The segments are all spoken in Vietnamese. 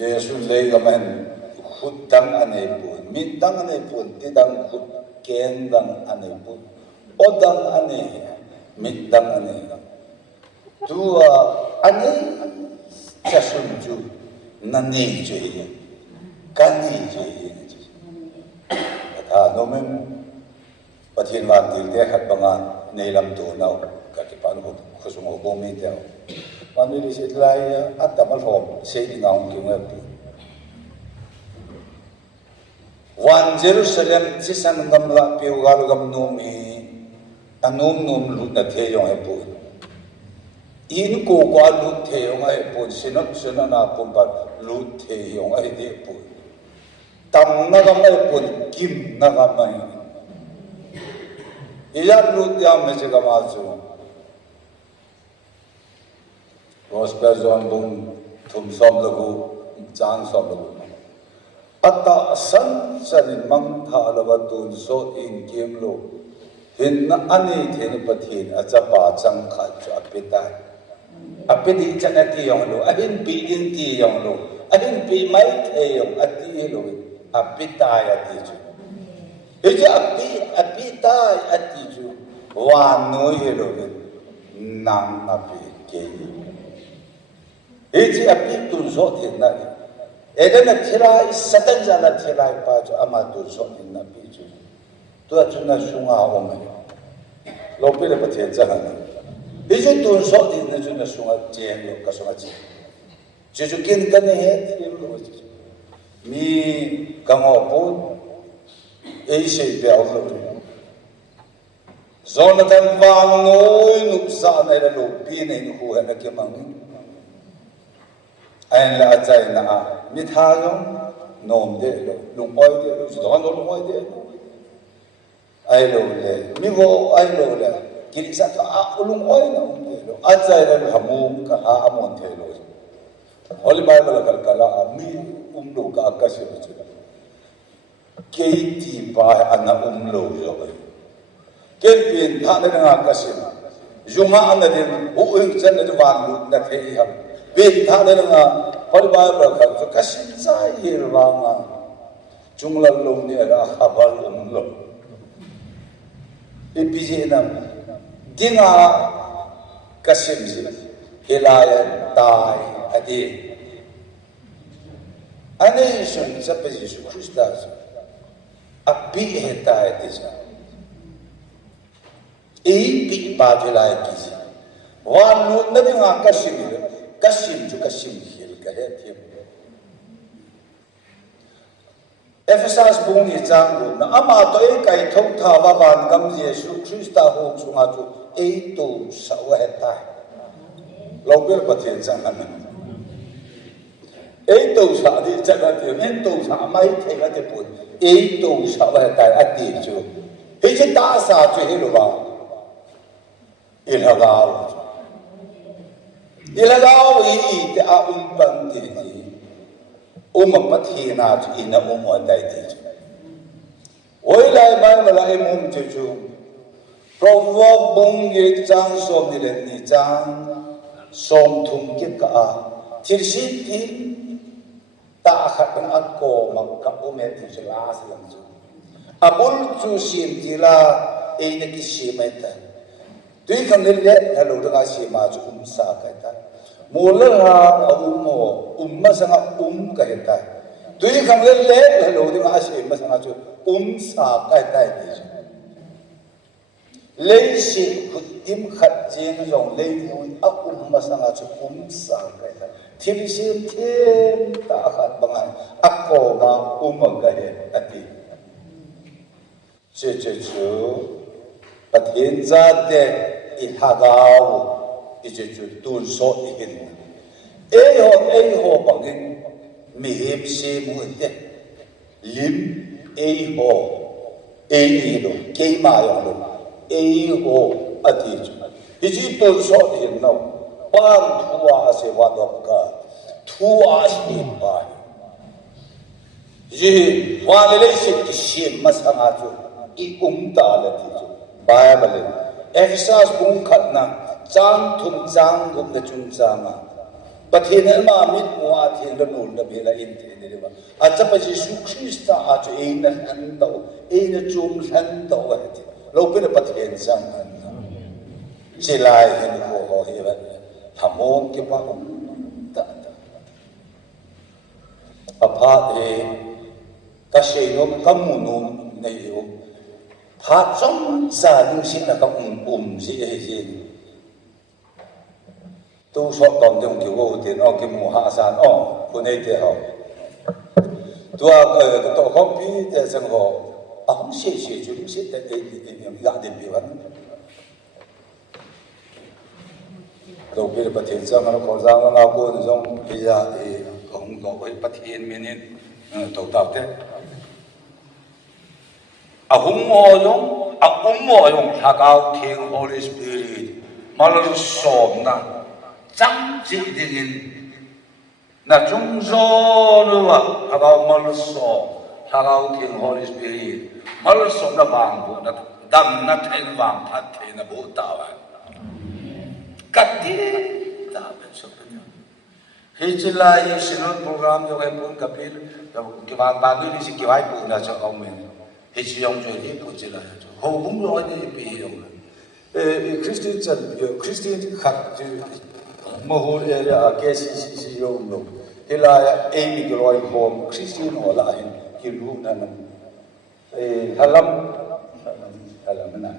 Yesu lei gamen hutang ane pun, mitang ane pun, tidang hut kendang ane pun, odang ane, mitang ane. Tua ane casunju nanei je, kanei je. Kata nomen pathin wan til te hat banga nei lam tu nau ka ki pan ko khusung ho bo mi te pan ni se lai atamal hom se ni ngam ki ngai wan Jerusalem chi san ngam la piu gal gam nu mi anum num lu na the yong e pu in ko kwa lu the yong e pu sinot sinana pun ba lu the yong e de pu tam na gam e pu kim na gam mai Iyan lut yang mesti kamazu. Gospel zone bung thum som lagu, jang som lagu. Atta san sanin mang tha lawa tun so in game lo. Hin na ani then pathin achapa chang kha chu apita. Apiti chanati yong lo, ahin pi din ti yong lo, ahin pi mai the yong ati lo, apita ya ti chu. Ije api tai ati ju wan noi helo nang api ke ije api tun so thin na eden na thirai satan jana thirai pa ju ama tun so thin na pi ju tu achuna sunga om lo pe le pathe jana ije tun so thin na ju na sunga chen lo ka sunga chi ju kin kan he thim lo mi kango pu Asia bèo lo, Jonathan vang ngôi nụ sa này là lục pin này nụ hùa là kia mang, anh là chạy na, mi tha yong, nom de lo, lung oi de lo, Jonathan lung oi de lo, ai lo le, mi vô ai lo le, kiri sa ka lung oi na de lo, ai chạy là hamum ka amon de lo, Holy Bible là kalkala mi lo ka akasih betul. Keti pa ana umlo yo Kelpin tha na nga kasim Juma ana din uing chan na wan lu na thei ham Bin tha na nga Holy Bible ka so kasim sai hirwa nga Jungla lo ni ra habal umlo Ipije na dinga kasim si hilaya tai adi Ane shun sa Jesus Christus Api heta hai disa. Pi pa julai kisi. Wan lut na nga kasim ju kasim hil ka he thiam. Ephesus bung ni chang bu na ama to e kai thong tha wa ban gam Jesus Christa ho sunga chu e tu sa wa heta. Lo ber pathian chang an. Ấy tàu xã thì chắc là tiếng nên tàu xã mấy thế là thế buồn ấy tàu xã là tại ăn tiền chứ ấy chứ ta xã chứ hết rồi vào ilagao ý thì bằng thì gì bắt thì nào chứ ina ở đây thì chứ ôi lại bài mà lại chứ chứ proverb bung ye trang som ni lên ni trang som thum kiếp cả thiên sinh thì ta khát bằng ăn cổ mà các bố mẹ thì sẽ lá sẽ làm gì abul chu sim thì là ấy là cái sim ấy ta tuy không nên lẽ là lúc đó cái sim mà chu sa cái ta mua là mồ mà sang cái ta tuy không nên lẽ là lúc đó cái sim mà sang chu sa cái ta thì lấy sim hút tim khát chiến dùng lấy vui mà sang chu sa cái ta thiên sinh thiên ta khát bằng anh ako mà cái ati chứ bắt hiện ra để ihagao chứ tuân số ihìn ấy ho bằng cái mềm xe mũi thế lim ho lo cây mai lo ho ati chứ tuân số ihìn nào ban thua se wadok ka thua si bai ji wale se ki sim masanga chu I ta la ti chu Bible Ephesus bung khat na chang thum chang gum na chung changa Pathin ma mit wa thin la nul da bela in the ne ba a cha pa Jesu Christa a chu ein na an do ein na chum han do wa ti lo pe pathin sang an chỉ lai hin ko ho he ba thamon ke pa ta a pha e ka she no ka mu no nei yo pha chong sa lu sin na ka si he si tu so tom dong ki wo tin o ki mu ha san o ko nei te ho tu a to ko pi te sang ho a hong she chu lu se te ga de bi wa đầu tiên là Pathin sang nó có ra nó nào cô thì giống bây giờ thì không có với Pathin mình nên tổ tập thế à hùng mô dùng thà cao thiên Holy Spirit mà nó sổm na chẳng chỉ định na chúng do nữa mà thà cao mà nó sổm thà cao thiên Holy Spirit mà nó sổm na vàng bộ na đâm na thành vàng phát thế na bộ tạo à Kati dapat sebenarnya. Hijilah Yesus program yang pun kapil, kiwan bagi ni si kiwai pun dah cakap men. Hiji yang jadi pun jelah. Hukum lo ni pihang. Kristen kat mahur ya si yang lo. Hilah ini kalau home Kristen olah hen kilu nanam. Halam mana?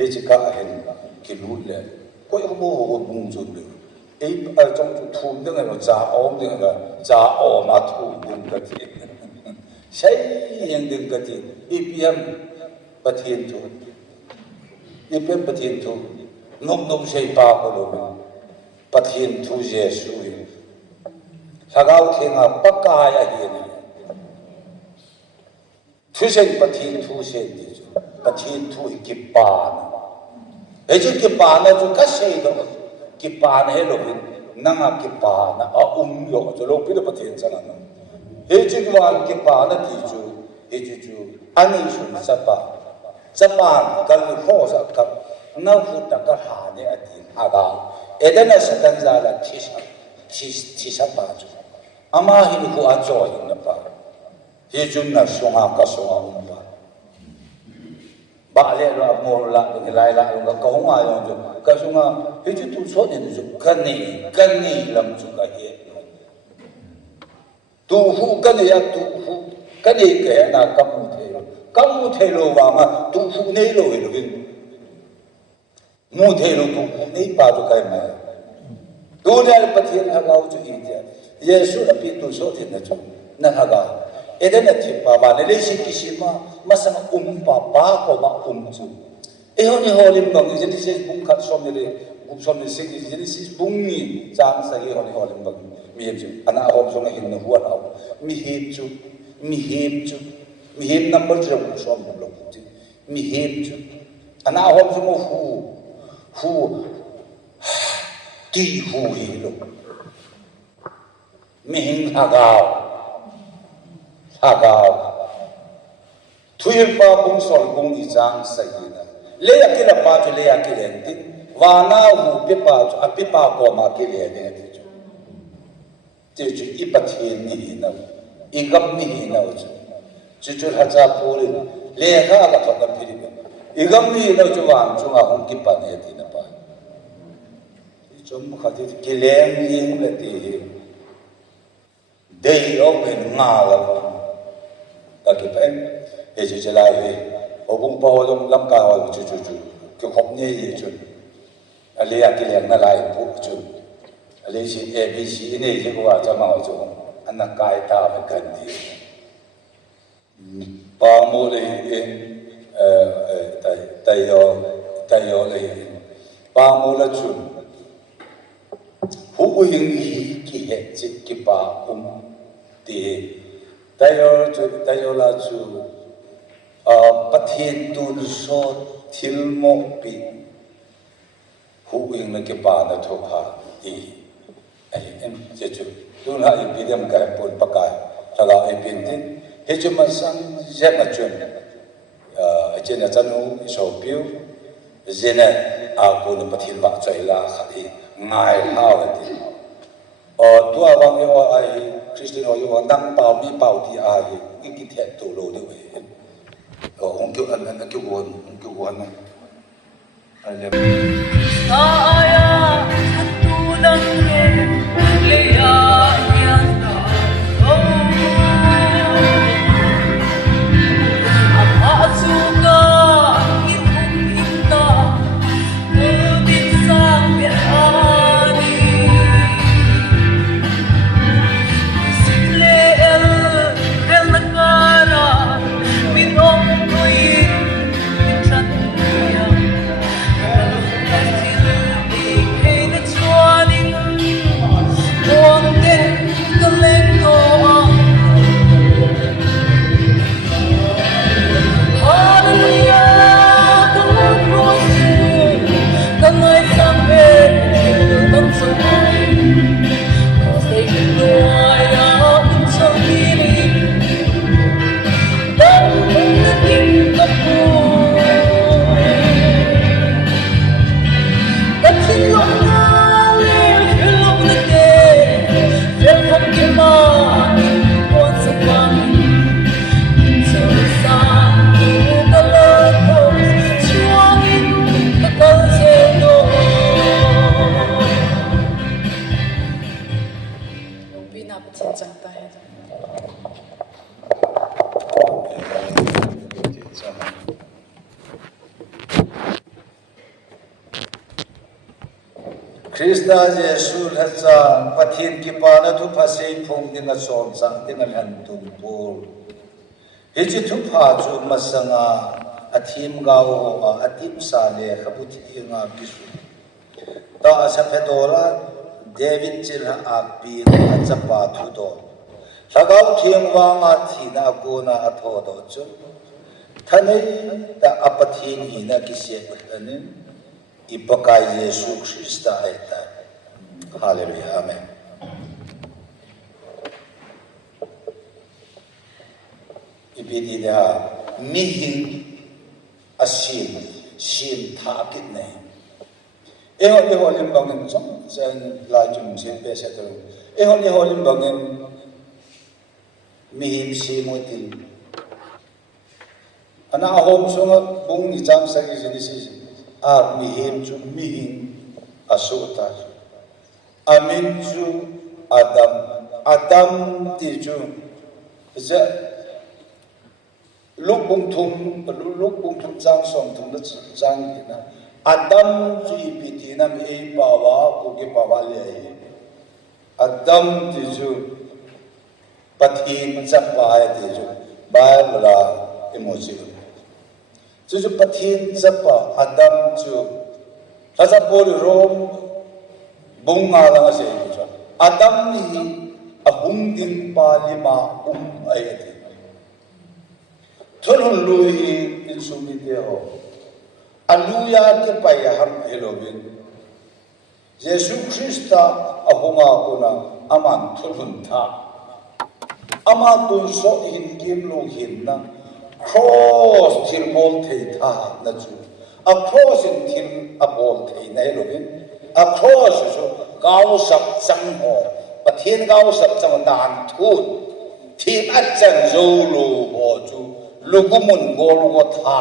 Hijikah hen kilu le. Có những mô hồ bùng rụt được ấy trong thùm tức là nó giả ốm tức là giả ổ mà thùm bùng cái gì xây hiện được cái gì IPM Pathin thôi IPM Pathin thôi nông xây ba có luôn Pathin thu dễ suy thằng thiên à bắc ca ya hiện thu sen Pathin thu sen đi Pathin thu kịp ba ấy chứ cái bà này chúng ta xây đó cái bà này là mình năng cái bà này yo cho lúc biết được Pathin sang anh ấy chứ cái bà này thì chú anh ấy xuống sắp bà cái khó sao cấp nào phút đã cái hà này ở tiền hà gạo ấy đó là sẽ đánh ra là chỉ sắp bà chú ama hi ku a cho hin na pa hi jun na songa ka songa pa ba le lo mo la ni lai la lo ka ho ma yo jo ka songa hi ju tu so ni ju kan ni lam chu ka he tu hu kan ya tu hu kan ni ke na kam mu the lo wa ma tu hu nei lo lo bin mu the lo tu hu nei pa jo kai ma tu ne Pathin ha gao chu hi je Yesu api tu so thin na chu na ha ga eden na thi pa ba ne le si kisima masang pa ko ba chu e ho ni ho lim bang Genesis bung khat som ne le bung som ne sing Genesis bung ni chang sa hi ho ni ho lim bang mi hem chu ana hom so na hin na huan au mi hem number 0 bung som lo chu mi hem chu ana hom so mo hu ti hu hi lo Mihing hagao thuil pa kung sol kung isang sayina leya kila pa tu leya kilenti wana hu pipa tu apipa ko ma kilene tu Pathin ni na igam ni na chu haja puri leya ka thot phiri igam ni na chu wan chu nga hum ki pa ne ti na pa chum khati kilem ling le ti Day of Ngala Kakipen, Ejilai, Obung Paulum Lamka, Kukopni, Alia Kilang Nalai Pukchu, Alici ABC in Asia Jamaujo, and the Kaita Kandi Pamuli in Tayo Pamula Chun, who will he Kipa Di tayo la chu Pathin tu so tilmo pi hu ing na ke pa na tho kha di ai em je chu tu na i bidam ka pon pakai thala ai pin tin he chu ma sang je na chun je na chanu so piu je na a ko na Pathin ba chai la kha di ngai ha wa di tua vang yo ai Christian yo dang pao mi pao ti ai ki thiet tu lo de we ông kêu anh kêu buồn này ai làm saya tulang lea yang apa suka itung inta udin sampai ani sitleel el nakara minong tuin minsan yang Krista Jesu hacha pathin ki pa na thu phasei phung ding a som sang ding a han tum pur hi chi thu pha chu masanga athim gao ho atim sa le khabuthi nga bisu ta asa phedola David chil ha api a chapa thu do sagau thim wa nga thina ko na atho do chu thanei ta apathin hi na ki se anin ipakai Yesu Krista aita. Hallelujah. Amen. Ibidi dia mihin asim sim thakit ne. Ehon holim bangin song sen la jum sen pe se to. Ehon holim bangin mihin simutin. Ana hom songa bung ni jam sa ki si mihim chu mihin asuta amin chu adam ti chu ze luk bung thum jang som thum da jang na adam chu ipiti nam e bawa ko ke bawa le adam ti chu pathin chapa ti chu bible emoji chu pathin chapa adam chu raja pori rom bunga la se chu adam ni ahung ding pa lima ayati thulun lui in sumi te ho aluya ke pa ya ham elovin Yesu Krista ahunga kuna aman thulun tha ama tun so hin kim lo hin na cross til bol thei tha na chu a cross in til a bol thei nei lovin a cross so gao sap chang ho pathin gao sap chang dan thu thi a chan zo lo ho chu lukumun gol go tha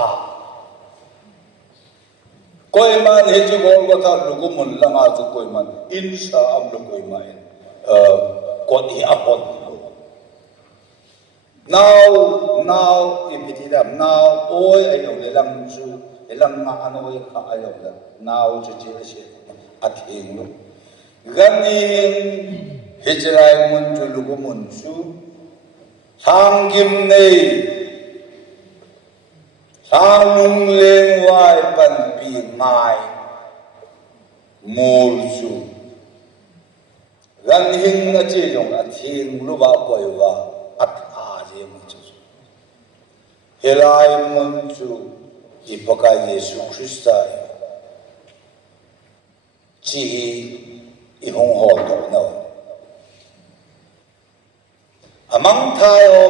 koi man he chu gol go tha lukumun langa chu koi man insha am lo koi mai ko hi apon now ipitidam now oi ayo le lam chu elam ma anoi kha ayo la now chu che se athing lu ganin hijrai mun chu lukumun chu sang kim nei sang lung leng wai pan pi mai mul chu gan hing a che jong athing lu ba koi wa Helai muncu ipakai Yesu Krista chi ihong ho to no amang thai ho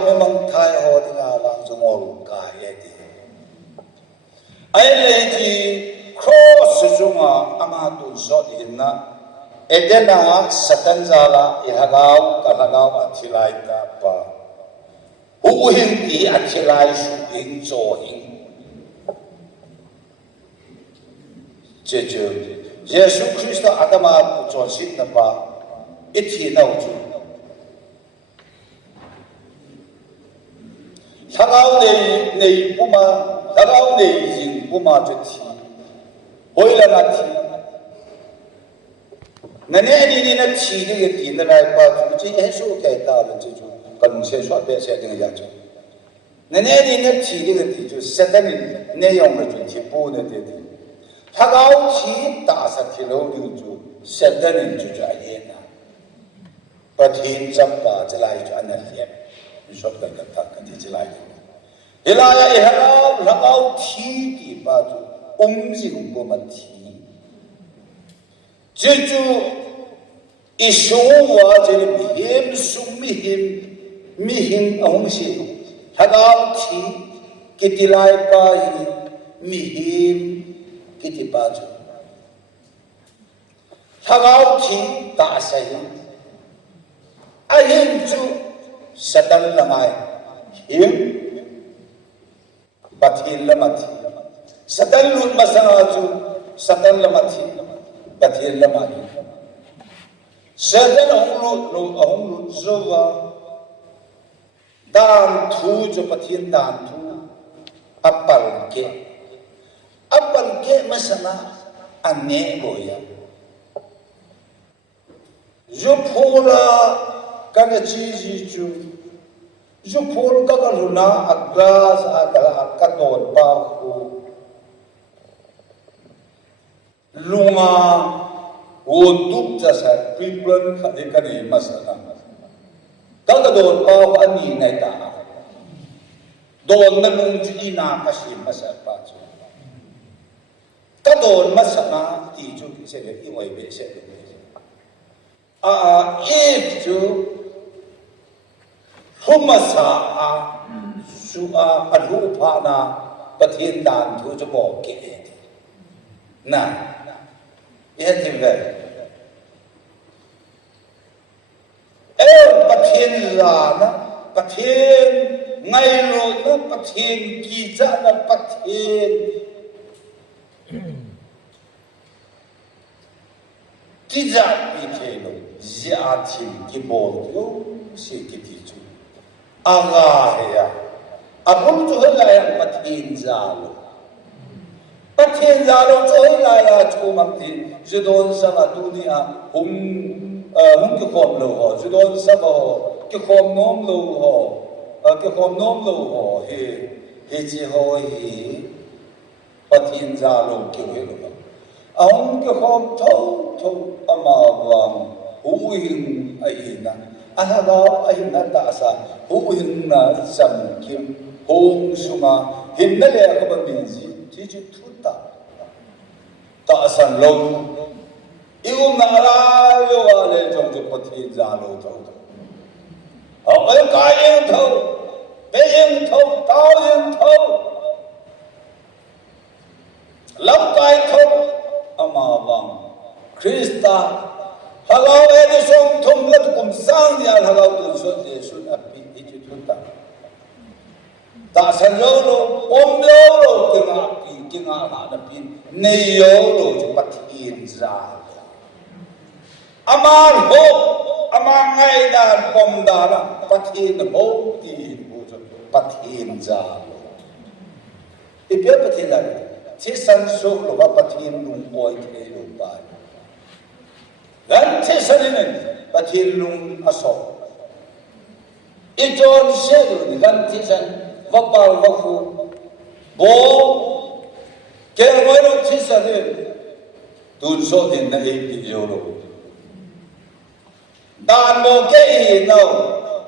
dinga lang jong ol ka ye di ai le ji cross junga ama tu so di na edena satan zala ihagau kalagau athilai ka pa uhin ti athilai su ing cho ing jeju Yesu Christ adama cho sit na pa ithi na chu thagau nei puma thagau nei jing puma chu thi hoila na thi Nanei ni na chi de ti na lai pa chu Yesu kai ta ben chu kan se so be se de ya chu Nanei ni na chi de ti chu satan ne yong na chu ti pu de de thagau chi ta sa thi lo du chu satan chu cha ye na pathin chap pa chalai chu an le so ka ta ka ti chalai ilaya ihagau lagau thi ki pa chu jing ko ma thi Jeju Ishuwa jene mihim sung mihim ahong si hagam thi kitilai pa hi mihim kitipaju hagam thi ta sahi ahim chu satan lamai him bathil lamati satan lut masana chu satan lamati bathil lamati Satan ahong lut zowa dan thu cho pathin dan thu apal ke masana ane boya jo phola kana chi chu jo phol ka luna aglas agala ka don pa khu lunga Untuk jasa people kadikani masana. Kalau don kau ani nai ta, don nanung jadi nak kasih masapa. Kalau don masana itu kita ni iwai besa. Itu humasa sua alupa na pathindan tu jebok ke. Nah. Ia tiba. Pathin lana, pathin ngailo na, pathin kita na, pathin tidak pikirlo, ziatin kibol yo si kititu. Agah ya, abul tu yang pathin zalo. Pathin zalo tu ya tu Gamtin, judon sama dunia ke khom lo ho, judon sama ke khom nom lo ho, he chi ho hi pathin zalo ke lo. Ke khom thâu amawang huin aina, ahagaw aina taasa huin na samkim hong suma hinale ako babinzi. Jadi tuta tak asan lo, ibu nara yo ale jom pati jalo jom. Apa kaya tahu, bayang tahu, tahu yang tahu, lam kaya tahu, amawang Krista, halau ada som tumlat kumsang dia halau tu so Yesus api itu tuta. Tak selalu omlo kinga ada pin neyolo cepat inzal amal ho amangai dan pomdara patin ho ti patin zal ipia patin lagi tisan so lo patin lung oi ke lo ba dan tisan patin lung aso iton sedo dan tisan Vapal vafu, bo, kaya ngayon sisa din, tunso din na ipidiyolo. Dan mo kaya hinaw,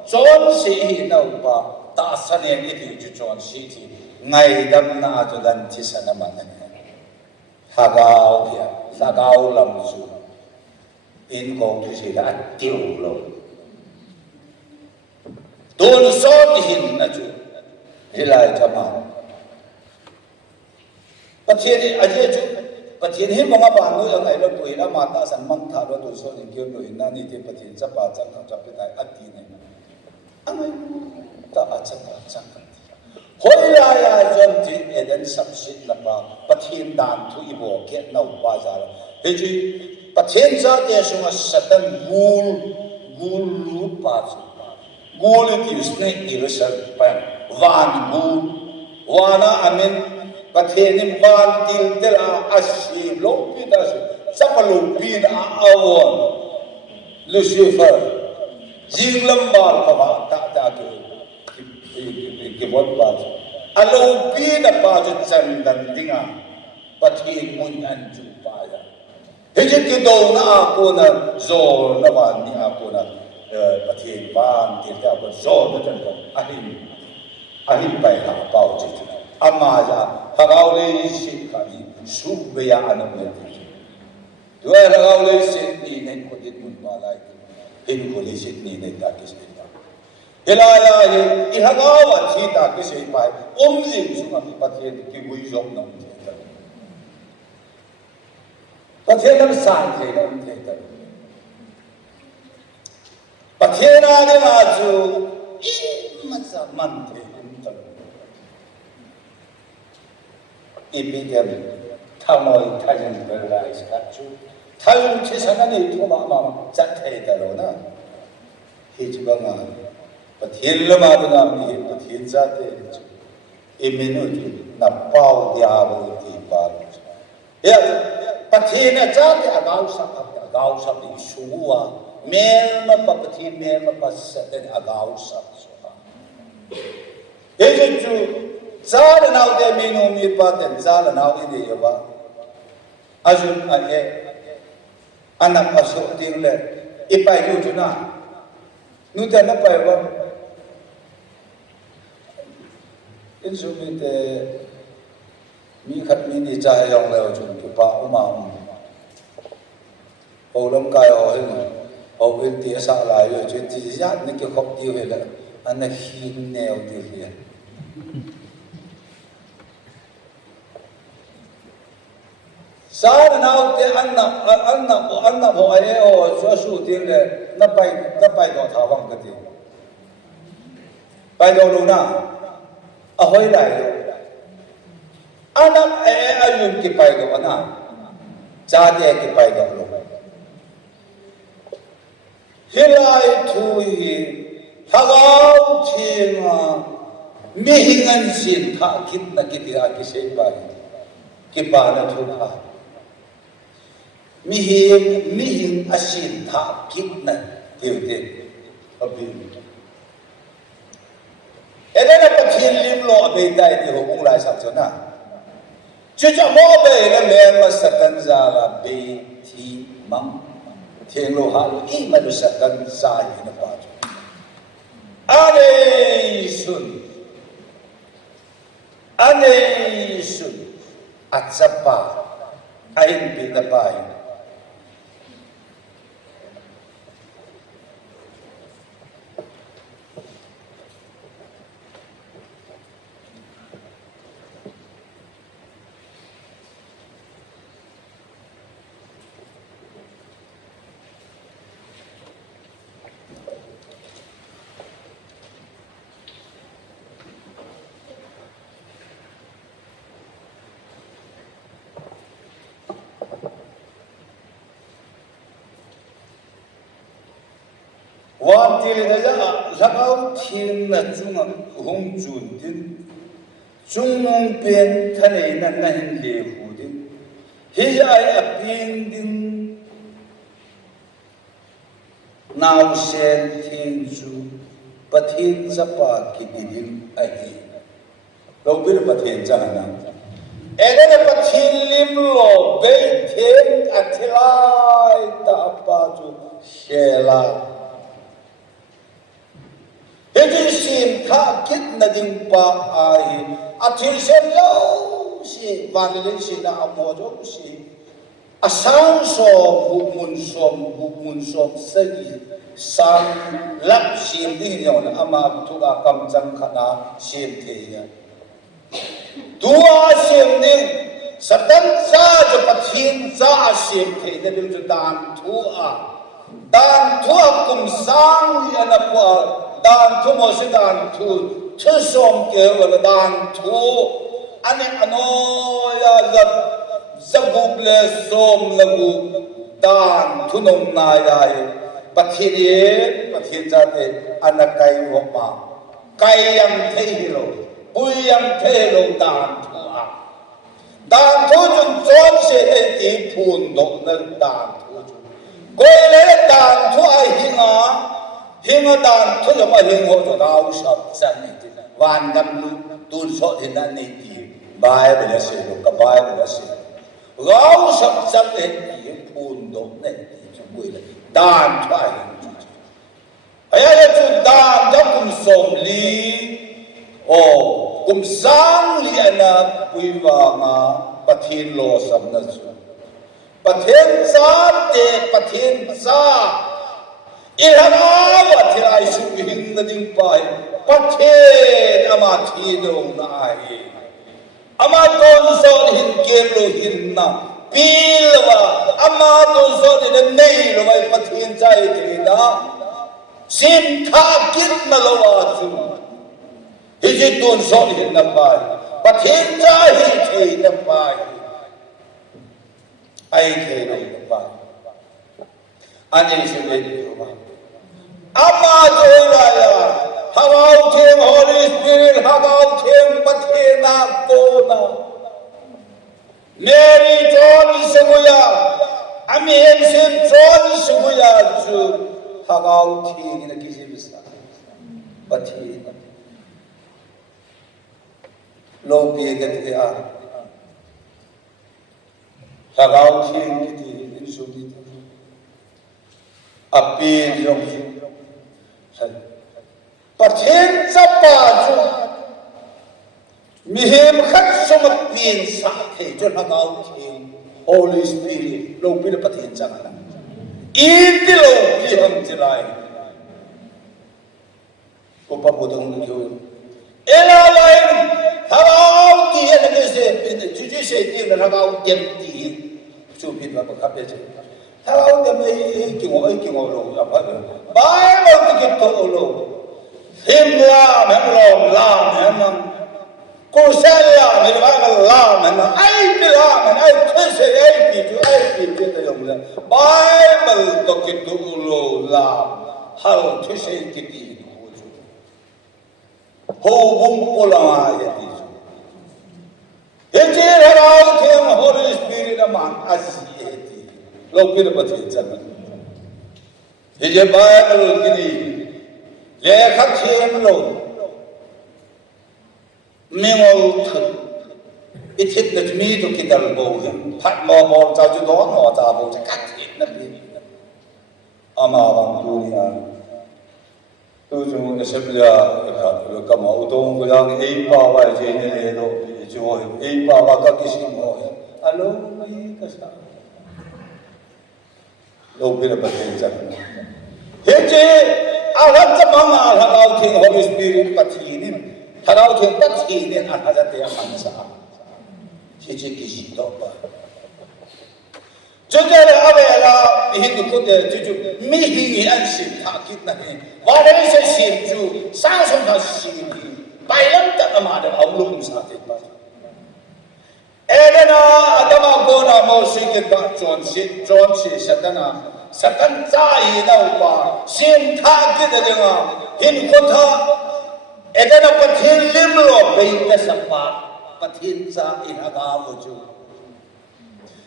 John si hinaw pa, taasan yan ito John City, ngay dam na ato dan sisa naman. Hagaw ya, hagaw lamsu, in kong sila at tiulo. Tunso din na John. Hilai jama. Pathin aje ju pathian hi monga ban noi ang ai lo pui na ma ta san mang tha ro tu so ni kyo noi na ni te pathian cha pa cha tha cha pe tai ati ne angai ta acha ta cha hoi la ya jom ti eden subsit la pa pathian dan thu I bo ke nau pa za la he ji pathian cha te sunga satan gul lu pa chu gul ti snake irasal pa van gul wana amen pathian im van til tela ashi lo pi ta sapalu pi na awon Lucifer jinglam bal ka ba ta ke bot ba alo pi na pa chan dan dinga pathian mun an ju pa ya he je ki do na ko na zol na ba ni ko na pathian ban til ta ko zol na chan ko ahin pai ha pau chi ama ya hagau le shi ka ni su be ya ana me ti do hagau le shi ni nei ko dit mun ba lai hin ko le shi ni nei ta ki shi ta helaya ye I hagau wa chi ta ki shi pai jing su ma pathian ki wi jong na ti ta pathian nam san the nam the ta pathian a de ma chu in ma sa man the Ibidem Tamoi Tajan Verlais Kachu Tajun Chisangani Toma Zatedarona Hijbanga but Hillamadana but Hizate Iminuti Napau Diabo Dipal. Yes, but Hina Jati Agausa Ishua Melma Papati Melma Passet Agausa. Is it true? Zala now de meno mi paten zala now ide yaba ajun age anak pasok tingle ipai yu juna nu ta na pai ba insumite mi khat mi ni cha yong le jun tu pa uma olam kai o hin o bin ti sa la yu je ti ya ni ke khop ti he la ana hin ne o ti he Saan now te anna bo aye o so su ting le na pai do tha wang ka ti pai do lu na a hoi lai anak ayun ki pai do ana cha de ki pai do lu hilai thu hi hagau thinga mi hingan sin tha kit na ki ti a ki se pai ki pa na thu pha mihim asin tha kitna tiuti abin edena pathin lim lo be dai ti hobung lai sak chona chucha mo be na men ma satan za la be thi mang theng lo ha lo I ma lo satan za yi na pa ane sun atsapa ain bi na pai Wan til na ja zakau thin na chung hung chun tin chung nong pen Kanei na hin le hu din hi ai apin din naw sen thin chu pathin zapa ki din ai lo bir pathin chana ene pathin lim lo be then athilai ta pa chu shela Hejin sim tha kit na ding pa ai athil sen lo si vanilin si na amojo si asang so bukmun som sagi sang lap sim ding yo na ama thu ka kam chang khana sim the ya tua sim ding Satan za cho pathin za sim thei da bil chu dan thu kum sang li ana pa dan thu mo se dan thu thu som ke wala dan thu ane ano ya zabuk le som lagu dan thu nom na ya pathin za te anakai wo ma kai yang thei hilo pui yang thei lo dan thu dan thu chun chon se te ti phun do na dan thu koi le dan thu ai hinga dan thu yo ma hing ho cho dau sap san ni wan gam lu tu so hin na ni ti bai ba se lo ka bai ba se gau sap sap le ti phun do ne ti chu koi le dan thu ai aya le chu dan ja kum som li kum sang li ana pui wa nga pathin lo sam na chu pathin sa te pathin sa ihana wa thai su hin na ding pai pathin ama thi do na ai ama ton so hin kem lo hin na pil wa ama ton so de nei lo mai pathin chai the na sim tha kit na lo wa chu hiji tun so hin na pai pathin cha hi thei na pai ai thei na pai ani se le ba ama jo la ya hawau them holy spirit hawau them pathina ko na mary john suya ami hem sim john suya chu hawau thi na kisi bisa pathina lo pi ga ti a hawau thi ki ti su ti api yom pathin chapa chu mihim khat sum pin sa the chu hawau thi holy spirit lo pi pathin chang la in ti lo pi ham ti lai ko pa bo dong ni ela lai hawau ki he na se chu se ti na hawau dem ti chu pi ba ka pe chu hawau dem ai ki ngo lo apa bai lo ti ki to lo him la men ko sa la men ba la men ai pi la men ai thu se ai pi chu ta yong la bai mal to ki to lo la hal thu se ki ti ho bum ko la ya ti he je hawau them holy spirit man asi ti lo pi ba ti chan he je bible ki ni ye khak chem lo mengol thu ithit na mi to ki dal bo ya phat mo cha ju do no cha bo cha kat thit na pi ama bang tu ya tu ju na se bia ka lo ka ma u dong ko yang ei pa wa je ne le lo ju ho ei pa wa ka ki sim ho alo mai ka sa lo pi na ba te cha he je alat cha ma ma hawau thing holy spirit pathinin hawau thing pathinin a ha te man sa he je ki si to pa cho cho là ave la hin ko de ju mi hi an sim tha kit na he wa de se sim ju sa som ha sim bai lam ta ma de au lum sa te pa edana adama ko na mo si ke ba chon si satana satan cha yi na pa sim tha kit de nga hin ko tha edana pathin lim lo bai ta sa pa pathin cha in aga mo ju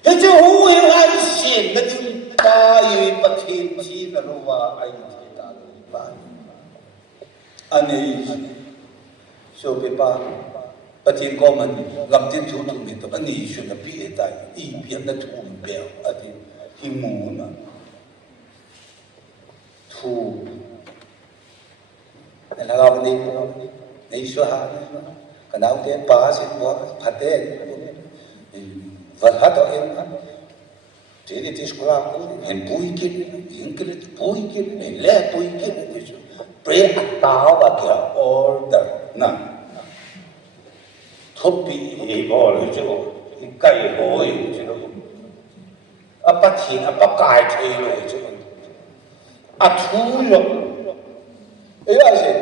he ju hu hi ai sin na din pa yi pathin chi na lo wa ai thi ta lo pa anei so pe pa pathin ko man Gamtin thu thu mi to ani shu na pi e tai I pi na thu be ati hi mu na thu na ga ni nei shu ha ka nau te pa si ko phat te vật hết rồi em thế thì tôi school hình bùi kia hình cái bùi kia này lẽ bùi kia này chứ pre tao và kia order nè thốt bị bỏ rồi chứ cây hồi chứ đâu bắt thịt bắt cài thuê rồi chứ thú rồi ấy là gì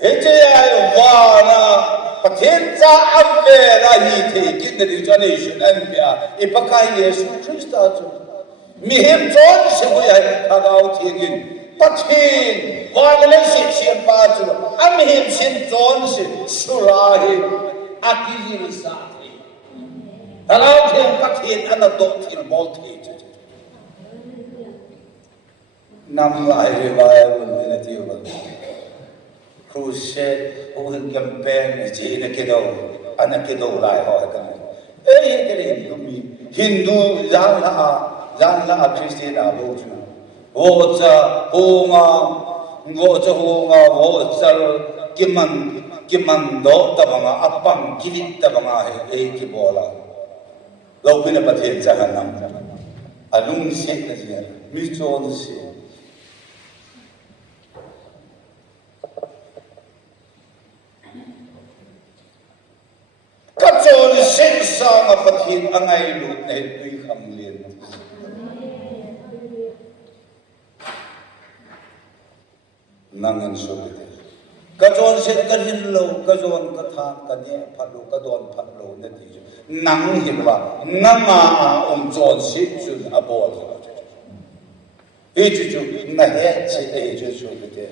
thế chứ ai vào là bắt thịt ra ăn về là gì thì cái này cho nên chuyện ăn về bắt cài Giêsu Christ à mi hiểm chốn sẽ có ai thằng nào thiền bắt thịt vào cái sự xiên ba chứ mi hiểm xiên chốn sẽ sura hi akiji sa thằng nào thiền bắt thịt ăn là tốt thiền bol thịt năm lại về bài mình là tiêu rồi crusade ông campaign này chỉ là cái đầu anh là cái đầu lại họ cái này ấy cái này cũng Hindu giang là Christian à bố chú vô cha kim man đó ta bằng apang kivit ta bằng ấy cái bộ là lâu bên là thiên cha hàng năm lung xếp là gì mi cho nó xếp các chỗ đi sinh sang ở Phật hiện ở ngay lụt này tuy không liền năng anh số đi các chỗ sinh các hiện lâu các chỗ các than các nhẹ phát lâu các đòn phát lâu nên thì năng hiện là năng ông chỗ sinh chun à bỏ rồi ý chú này hết chỉ để chú cái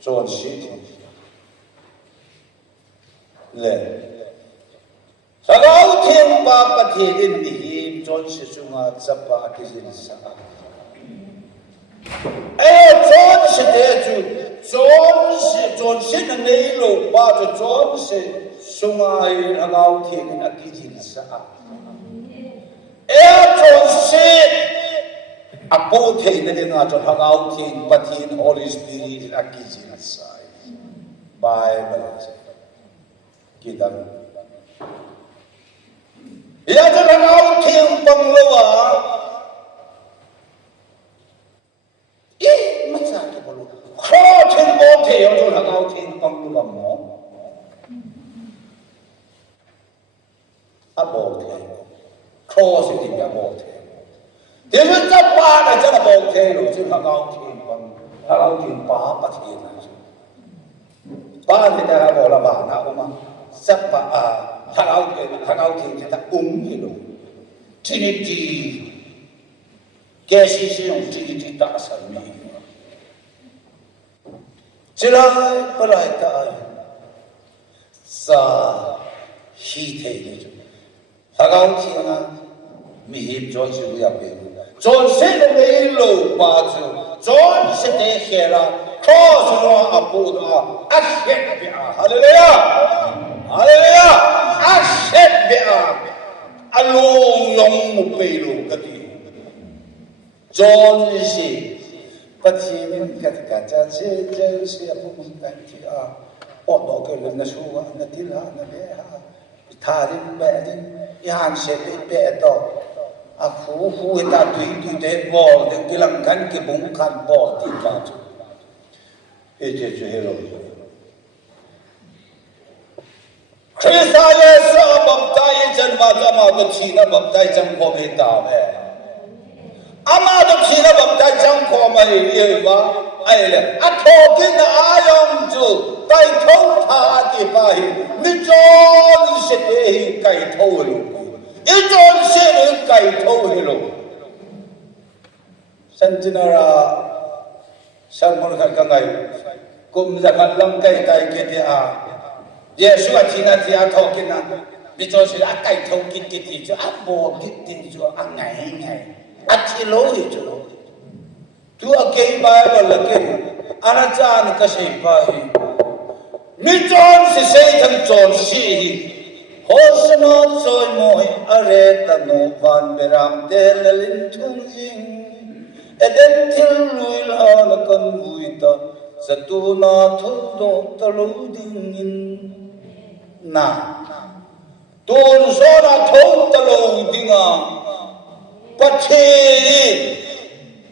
chỗ sinh lên Sagau thiên ba pathirin dihim chon se sunga chapa kizin sa. Chon se de chon se na nei lo ba chon se sunga ai sagau thiên na kizin sa. Chon se apo the na na chon sagau thiên pathin Holy Spirit na kizin sa. Bible kita ya cho thằng ông thiên bằng lâu à ý mất ra cái bao lâu khó thiên bố thì ông cho thằng ông thiên bằng lâu bằng mỏ bố thì khó sẽ tìm ra bố thì thế nên chắc ba là chắc là bố thì rồi chứ thằng ông thiên bằng thằng ông thiên ba bắt thiên là ba thì ta bố là bà nào mà chắc ba thằng ông thì người ta như rồi Trinity cái gì sử dụng Trinity ta sản mỹ chỉ là có lại ta sa hi thế này chứ thằng ông thì là mi hiệp cho chịu bây giờ cho sẽ là mấy lâu ba chứ cho sẽ để khi là khó cho nó áp dụng đó hết bị hallelujah hallelujah Ashet bea along long một bề lộ cái gì John gì bắt chim cái cha chơi xe phụ cái gì đó cái lần nó xuống nó tin là nó bé thà đi bé đi hàng xe bé đó phú ta tùy để bỏ để cái lần cái bụng khăn bỏ thì vào cái chơi rồi Christ Yesu baptai jan ma jama to china baptai jang ko be ta be ama to china baptai jang ko ma ye ba ai le a tho kin ayong ju tai thong tha ti ba hi mi chon se te hi kai tho lu i chon se lu kai tho hi lu sanjinara salmon ka ngai kum zakat lam kai tai ke ti Yesu atina ti atho kina bicho si akai thong kit ti cho abo kit ti cho ngai athi lo hi cho tu akei Bible la ke ana chan ka sei pa hi mi chon si sei thang chon si hi hosno choi moi are ta no van beram te lalin thung jing eden thil lui la na kan vui ta satuna thu do ta lo ding in na tôn số là thấu ta lâu đi ngà bắt chê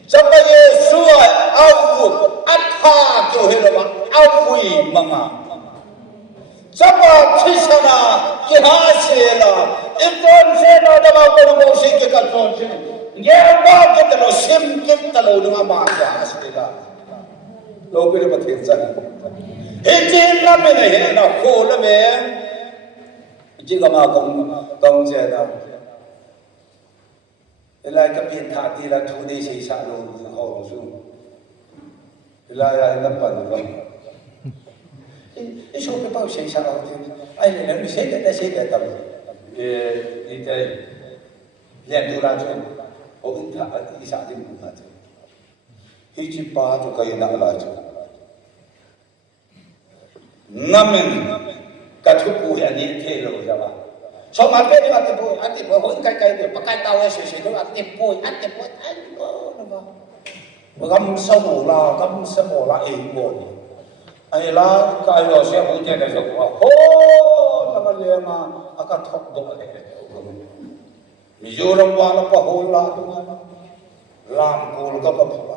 chấp bây giờ xua ao vụ át tha kiểu hệ là áo quỷ mà chấp bà thi sana ki ha se la ikon se no da ma ko mo si ke ka ton se ye ba ke ta lo sim ke ta lo da ma ya se la lo ke ma the sa he ji la me ne na ko la me ji ga ma kong je da lai ka pin tha ti la thu de se sa lo ho su lai na pa lo e so pe pau se sa lo ti ai ne ni se ke ta e te le tu la chu o in tha i sa din ku ha chu hi chi pa tu ka ina la chu namen ka thu pu ya ni the lo ja ba so ma pe ni ati po ho kai kai de pa kai tao e se do ati po ai no ba gam sa mo la e mo ni ai la ka yo se hu te de so ho la ma le ma aka thok do le Mizoram wala pa ho la tu nga lam pul ka ka pha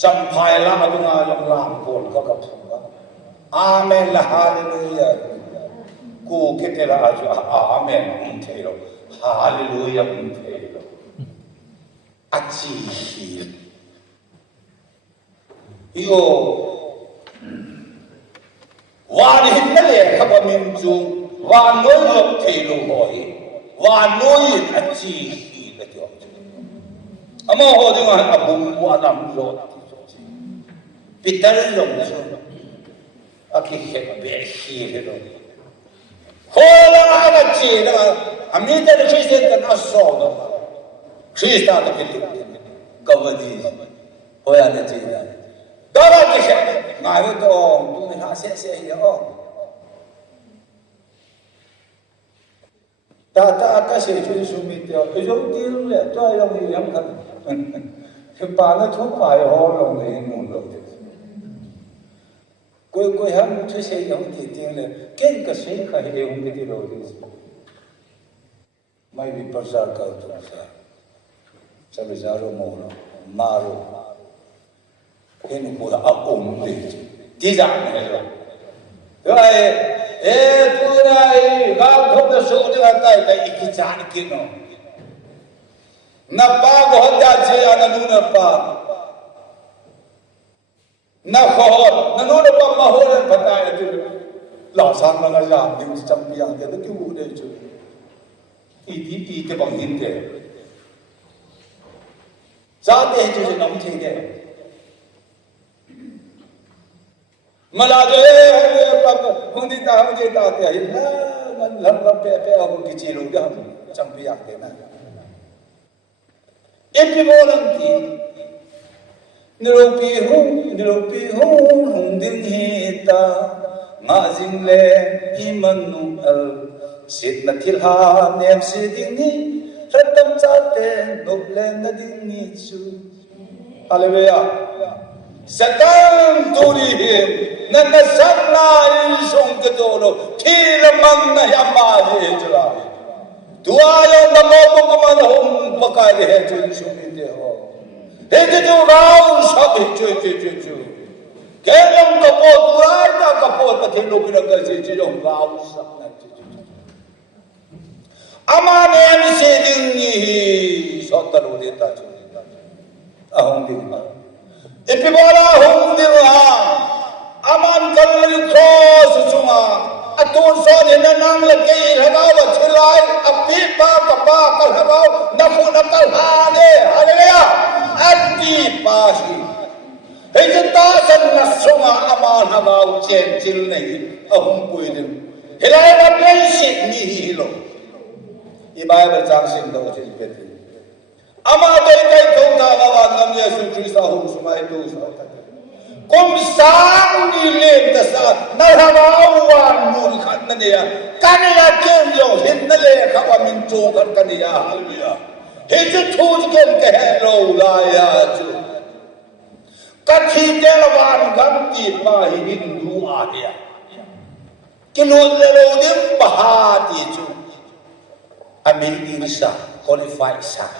champhai la tu nga lam pul ka ka pha amen la hallelujah ku ke te la aju amen the lo hallelujah the lo achi yo wa ni na le ka ba min ju wa no lo the lo hoi wa noi achi la jo amo ho de nga abum wa nam lo pitar lo so aki he be hi he lo ho la la chi da ami de christian kan aso do christa da ke ka wa di ho ya de chi da da ra ke he nga ho to tu ni ha se yo ta ka se chu su mi te e jo ti le to yo ni yam kha ke pa na thu pa yo lo le mu lo koi ham chu se yo ti ti le ken ka se kha he hum ti lo di mai bi pasar ka tu sa be za ro mo lo ma ro ken ko da a om de ti za ne lo ai tu nai ga thok da so de ta ta iki chan ki no na pa go hta che ana nu na pa na kho na nu na pa ma ho na phata ya tu la sang na ga ya ni cham pi yang de tu bu de chu i ke bang hin de za de chu se nam che de mala je pa hundi ta je ta te la man lam pe ho ki chi lu ga cham pi yak de na e pi mo lam ti niropi hung din hi ta nga jing le iman nu al sit na thil ha nem si ding ni ratam cha te nop le na ding ni chu hallelujah Satan turi him na sanna in song ke dolo thil mang na yama je jula duaya na mo ko man hum pakai le he chu su ni de ho he ke jo rao sab chu ke long ko po duai ta ka po ta thil lo ki na ka se chi jong rao sab na chu amane an se ding ni so ta lo de ta chu ahong ding ma Ipibola hung diwa aman kalli cross chunga atun so ni nang la ke hagaw wa chilai api pa ka pa ka hagaw nafu na kal hade hallelujah ati pa hi he ta san na sunga aman hagaw chen chil nei ahum puidin hilai na place ni hilo I bible jang sing do chil peti ama dai kai thong ta ga wa nam yesu christ a hum sumai tu sa kum sang ni le ta sa na ha wa wan mun khat na ne ya kan ya ken yo hin na le kha wa min chu kan kan ya hallelujah he ju thu ken ke lo la ya chu ka thi te la wan gam ti pa hi din du a ya ke lo le lo dim pa ha ti chu amin sa qualify sa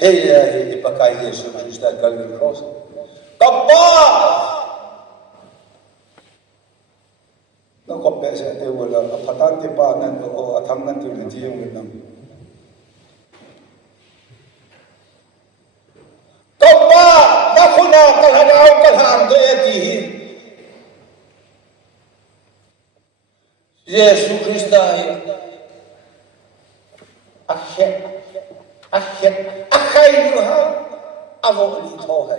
Hey, pakai Yesus Kristus Kalvari cross. Kapal nó có bé sẽ tiêu là phát tan thì ba nên ở thằng nên tiêu là chiêu mình nằm công ba đã khôn nào cả hai nào cả hàng tôi thì Yesus Kristus akhir itu ha awak ni tahu hai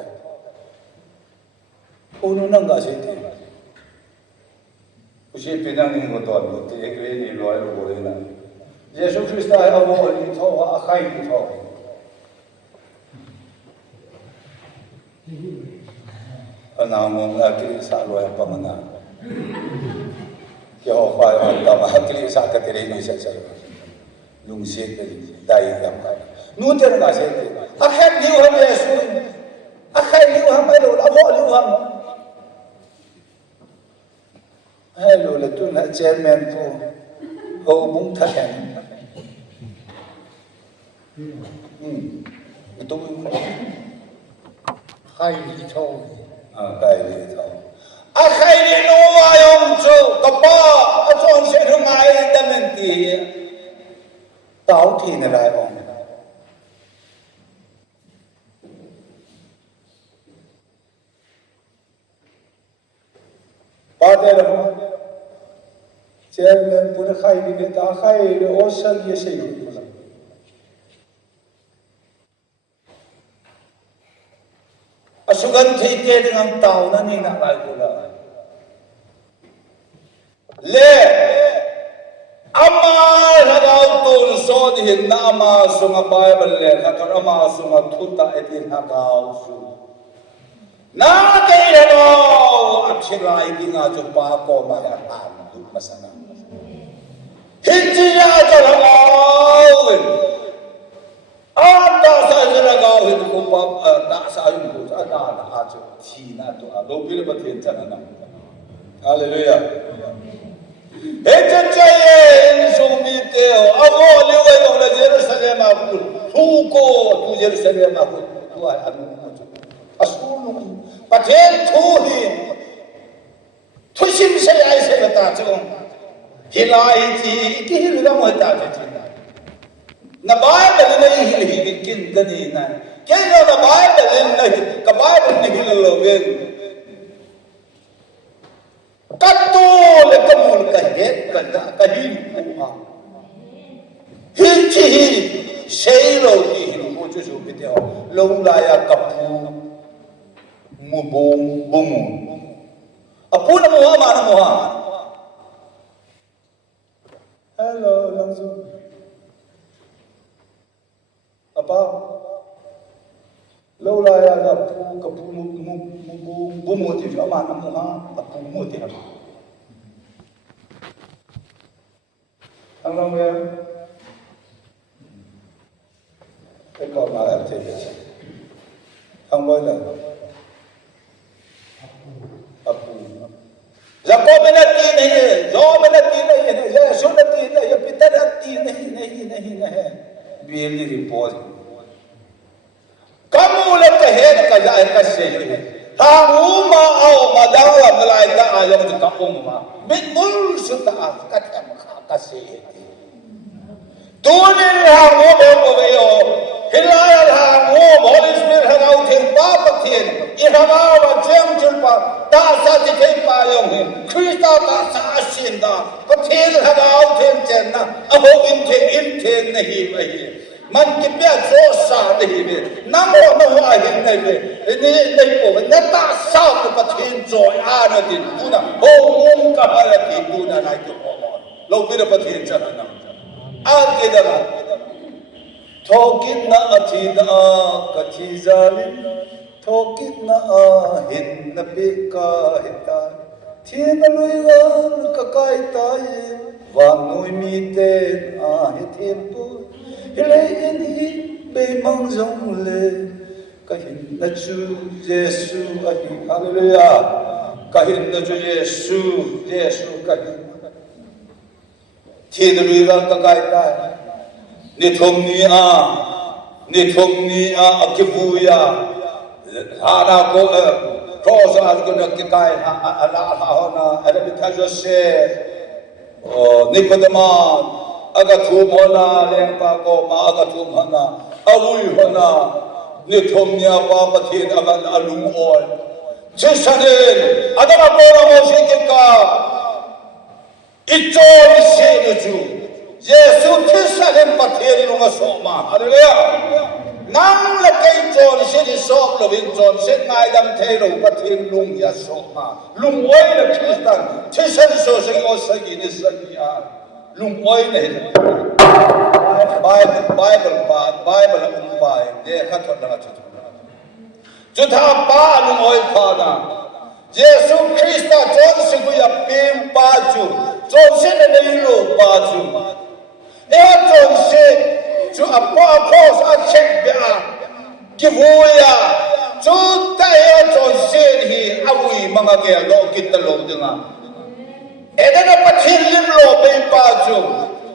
unu nang gasih tu usia pinang ni kotor tu ekor ni loy boleh na Yesus Kristus awak ni tahu akhir ni tahu anamong akhir sa loy apa mana Kaya ako ay magkili sa katirin isa sa lungsit dahil gamay. Nuter nga siya ito. Akhet liwham Yesus. Akhet liwham ay lolo. Abo liwham. Ay lolo, ito na chairman po. Hubong tayan. Ito yung khai lý thâu kay dito. Akay ni Noa yung so kapa at so siya rumay damenti tao tinalay mo. Padre mo, chairman pura kay ni ta kay o sa ye sa iyo. Asugan thike dengan tao na ni nakay ko lang. Le ama hagaw tol so dihin na ama sunga Bible le hatar ama sunga thuta etin hagaw su. Na kay hagaw akshilay dinga jo pa ko maya han duk masana. Hindi ya jo hagaw. Anda sa hagaw hin ko pa da sa yun ko ada ajo thina to alo bil bathen chana. Hallelujah. Echachaye sumite avo lewa yo la Jerusalem akul huko tu Jerusalem akul tu anu asulu pathen thuhi thusim se ai se bata chung hilai ti ki hilga mo ta ti na Bible nei hi kin gani na ke na Bible nei ka Bible ni hillo ve Kato le kamul kahet kahin kuha. Hinchi hi shaylo di hin ko chu biteo long laya kapu mubong bumu. Apu na muha mana muha. Hello langsung. Apa? Long laya kapu mubong bumu ti mana muha apu mu ti Ang lang yan. Ikaw ma-activate. Ang wala. Apo. Jacob nati nahi, Job nati nahi, Yesu nati nahi, Peter nati nahi. Really report. Kamu ulit kahit kaya kasi. Hangu mao madawa nalay ka ayaw mo kapong ma. Bitmul suta katam kasi. Tunin hangu mo bayo. Hilay hangu Holy Spirit hagaw tin papatin. Ihagaw jam julpa ta sa tikay payong hin. Krista ta sa asinda. Patil hagaw tin chen na. Abo inte nahi bayi. Man kipya josa nahi be. Namo nawa hin nahi be. Nahi po. Nata sa patin joy ana din. Tuna ho mong kahalati tuna na ito. Lo pira patin chen na. Ake dala. Thokit na atida kachizalin. Thokit na ahin na pikahitan. Tinaluyan kakaitayin. Vanoy miten ahitimpo. Hilayin hi beimang zong le. Kahin na chu Yesu ahin. Hallelujah. Kahin na chu Yesu kahin. Tinaluyan kakaitayin. Nithong ni a akibuya. Hana ko cross as gonna kikai ala hona arabita jose Nicodemus aga thumona lengpa ko ma aga thumona awui hona nithomnya pa pathin agan alung ol jesanen adama pora mo sikika ichon seju Yesu jesanen pathin lunga soma hallelujah nang la kai chon se di sok lo bin chon se ngai dam the lo pathin lung ya soma lung oi la kristan jesan so se o sa gi ni sa ya lung oi ne Bible pai de khat thot na chu tha pa lung oi pha na Yesu Krista chon se gu ya pim pa chu chon se ne nei lo pa chu e chon se chu apa cross a check bia kivuya chu ta e chon se hi awi manga ge lo kit lo dinga edana pathin lim lo be pa chu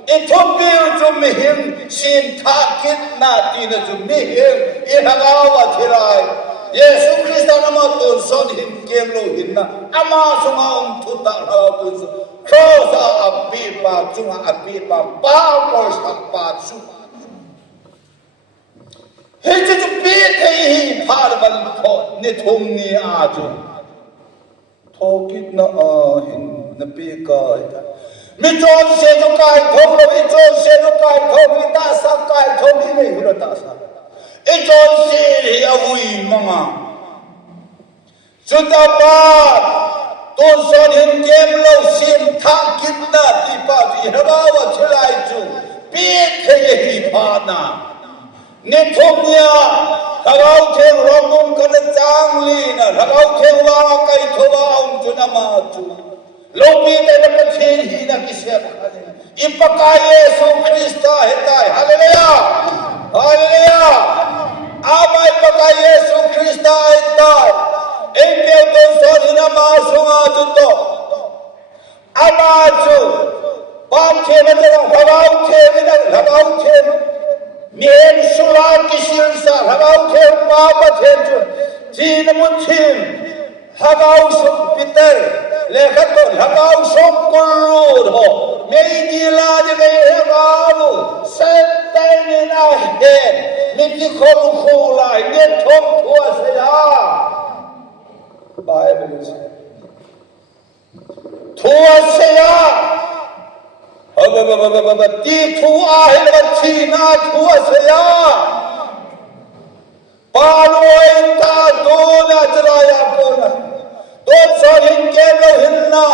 Ethiopia chu mi him sin tha kit na ti na chu mi him in hagawa thirai Yesu Krista nama ton son him kem lo hin na ama sunga thu ta ra tu cross a pi pa chu a pi pa pa ko sa pa chu he chu pi the hi phar ban tho ni thum ni a chu tho kit na a hin na pi ka mi chon se jo kai thong lo mi chon se jo kai thong mi ta sa kai thong mi nei hu ta sa e chon se hi a vui manga chuta pa ton son hin kem lo sim tha kit na ti pa ti ha ba wa chlai chu pi the hi pha na ni thong ya thagau theng rong kan chang li na thagau theng wa kai thowa ong chu na ma chu Lopi tena pathin hi na kisya khale ipaka Yesu Krista hetai hallelujah hallelujah amai paka Yesu Krista hetai engel ton son hina ma sunga juto ama chu pam the na tena habau the men sura kisil sa habau the pa pathin chu jin mun thim habau su Peter lekhat ko habau som kulur ho mei dila de mei habau setai ni na he mi ki khom khula ne thom thua se ya Bible says thua se ya aba ti thua he ba chi na thua se ya paloi ta do na jra ya ko na Don son hin ke lo hinna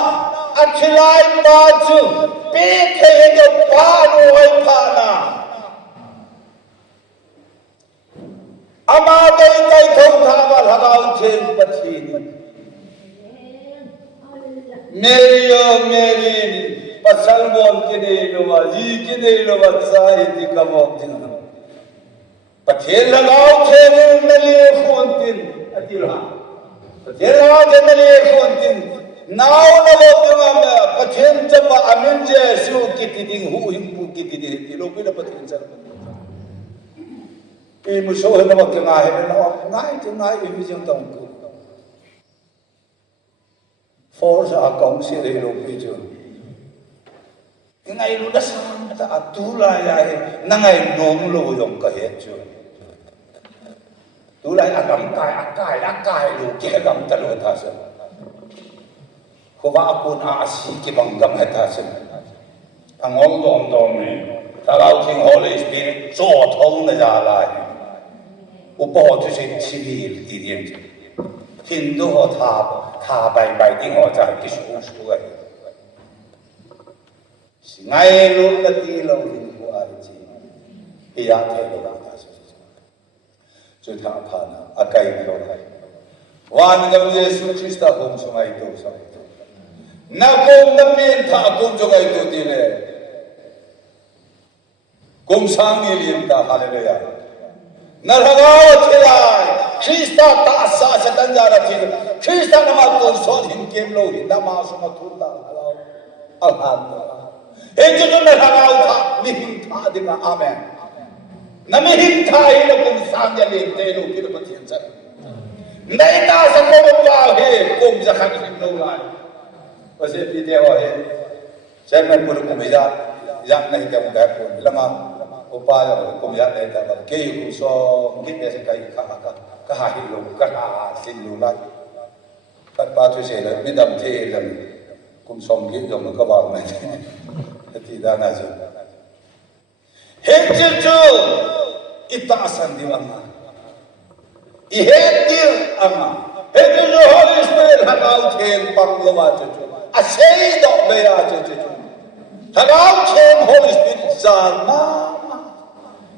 akhilai pa chu pe the de pa noi pha na ama dai thong tha ba habau chen pathi ni meri pasal bon ke nei lo wa ji ke nei lo wa sai ti ka mo tin pathi lagau chen ne le khon tin atila Jela jena le khontin naw na lo tunga me pathen chapa amin je su kitiding hu him pu kitiding ti lo pila pathen char e mu so he na ma he na ngai e mi jong tong ku force a kong si le lo pi ju ngai lu da sam ta atula ya he na ngai nom lo yong ka he chu tu lai agam kai lu ke agam ta lo tha sa ko wa apun a si ke bang gam ha ta sa angong dom ni ta lao thing holy spirit so thong na ja lai u po tu se chi bi ti dien tin do ho tha bai ding ho cha ki su ga ngai lu ta ti lo ni ko a chi pi ya the lo ta sa chu tha pha na akai lo hai wan gam Yesu Krista hom sungai to sa na kom na pin tha kom jogai to ti le kom sang ni lim ta hallelujah na ragaw thilai Krista ta sa tan ja ra thi Krista na ma kon so hin kem lo hin da ma so ma thu ta halo alhan e ju na ragaw tha ni hin tha dinga amen nami hin tha hi lo kom sang ja le te lo ki lo pathian cha Nay ta sẽ có một vào hệ cùng ra khăn hình lâu lại. Và sẽ đi theo hệ. Sẽ mình một cùng với dạng này theo một cái cuốn là mà Opa là cùng dạng này ta và kêu cũng so cái này sẽ cái cả hai hình lâu cả hai hình lâu lại. Các ba tôi sẽ là biết đầm thế rằng cũng xong cái dòng nó có vào này. Thì ra là gì? Hết chưa ita sandi amma. Hết tiêu amma. Hết chưa Holy Spirit hagao thêm bằng lo mà chứ. À xây đọc về à chứ. Hagao thêm Holy Spirit ra mà.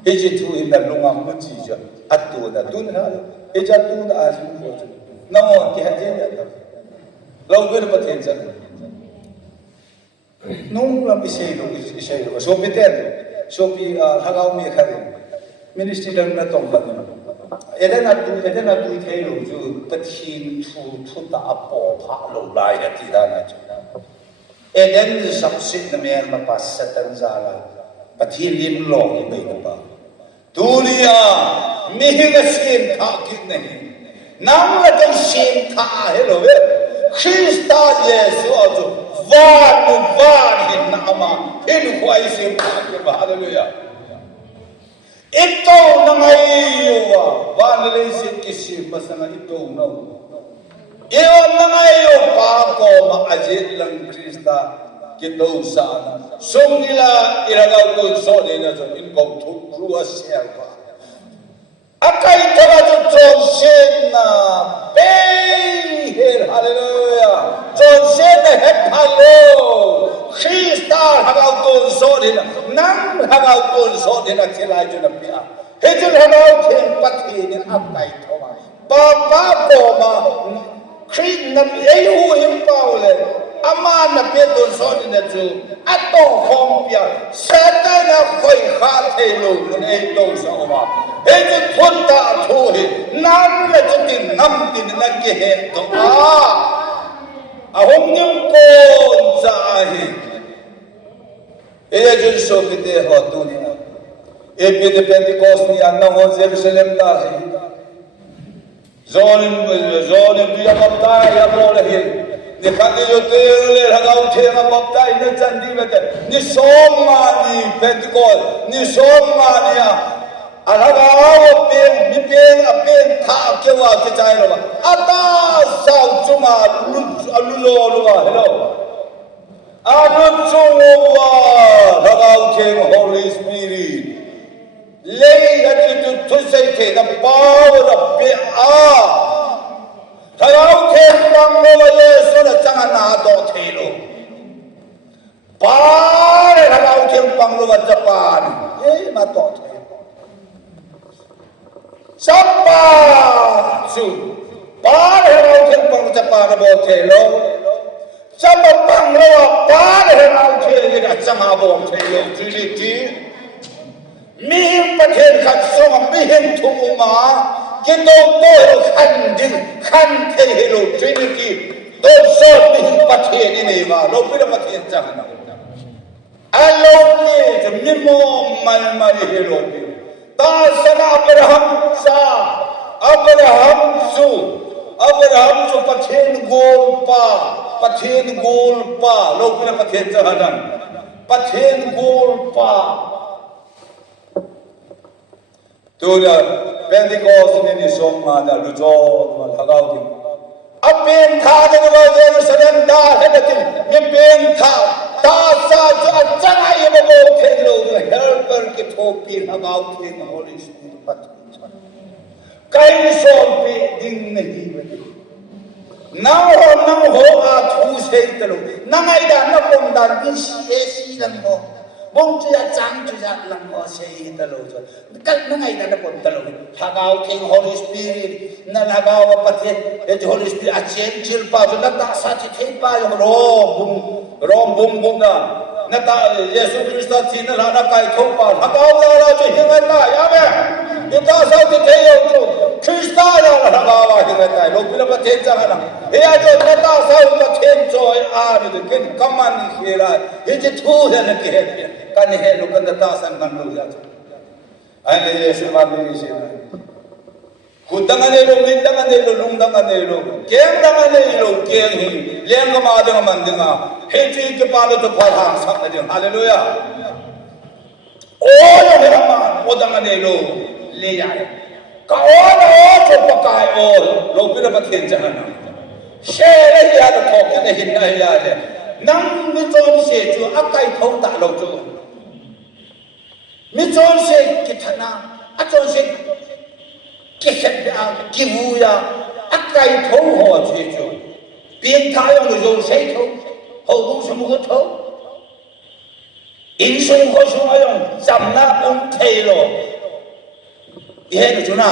Hết chưa in là lung am mất gì chứ. At tu đã tu nữa. Hết chưa tu đã asing rồi chứ. Namo cái hết chưa. Lâu cái nó thêm ra. Nung làm isay lo. So biten. So pi hagao mi khari. Ministry lang na tong ban. Eden na tu thay lo ju pathin thu ta apo pha lo lai ya ti da na chu. Eden saksit na mer ma pas satan zala. Pathin lim lo ni bai na ba. Dunia mi hinga sim tha kit nahi. Nam la jai sim tha hello ve. Krista Yesu azu van hin na ama hin khwai sim tha ke hallelujah. Ito na ngayon van le sim kisi pasanga ito no. Iyo na ngayon pa ko maajit lang Krista kito sana. Sung nila iragaw ko so nila so in ko thru asel pa. Akai tara jo Johnson na hey hallelujah. Johnson na het hello. Krista hagaw ko so nila. Nang hagaw ko so nila sila jo na pia. Hejul hagaw ken pati ni akai thoma. Papa ko ma Krit na ayu himpaule. Ama na peton so nila jo. Ato hompia. Satan na koi khate lo ne to sa oma. Ejul thunta thohi. Nam na tin nam tin na ke he to ahong nyum kon zahi. Ejul so kite ho tu ni. Epi de Pentecost ni anna ho Jerusalem da hi. Zon biya baptai ya bola hi. Ni khati jo tere hagau thema baptai ne chandi bete. Ni soma ni Pentecost ni soma ni ya. Alagaw mi pen apen tha kewa ke chai lo. Ata sau chuma alulo lo hello. Anu chuma hagau kem Holy Spirit. Lay attitude to say the power of the hagau kem bang lo le so na changa na do thelo. Par hagau kem bang lo wa Japan. Ye ma to Sapa su par hagau kem bang Japan bo thelo. Sapa bang lo par hagau kem ni changa bo thelo trinity. Mi pathen khat song mi hin thuma kito to khan the helo trinity to so mi pathen ni ma lo pi da pathen chang na alo ni mi mo mal helo ta sana Abraham su pathen gol pa lo pi da pathen chang na pathen gol pa Tuda Pentecost ni soma da lujo hagau ki apen tha de lo Jerusalem da hedatin ni pen tha ta sa jo achanga ye bo thelo helper ki thopi hagau ki Holy Spirit pat kai som pe ding nahi nang ho a thu se telo nangai da na pom da ki si lang ho Bông chưa trắng chưa làm có xây ta lâu rồi các nó ngày ta còn ta lâu hagao king Holy Spirit na hagao pathet et Holy Spirit a chen chil pa jo na ta sa chi thei pa yo rom bum na ta Yesu Christa chin la na kai thau pa hagao la jo hinga ta ya me ita sa chi thei yo chu Christa la hagao hinga ta lo pila pathet cha na e a jo na ta sa ma chen choi a ni ken kaman ni hera e je thu ya na ke Kanei lu kan ta san kan lu ya. Ai le Yesu ma ni si. Hutanganelo, mintanganelo, lungtanganelo, kenganganelo, kengi, lengamadang mandinga, heti kepala to parang sakading, hallelujah. Oh, hiraman, odanganelo, leyay. Kaona to pakai all, lopila patinjana. Share ya the talk in the hinayade. Nang miton se to akai thong ta lo to. Miton se kitana, aton se kivuya, akai thong ho che to. Bien tayo no yo se to, ho du samu ko to. In sung ho sung ayong samna tailo. Ihe no chuna.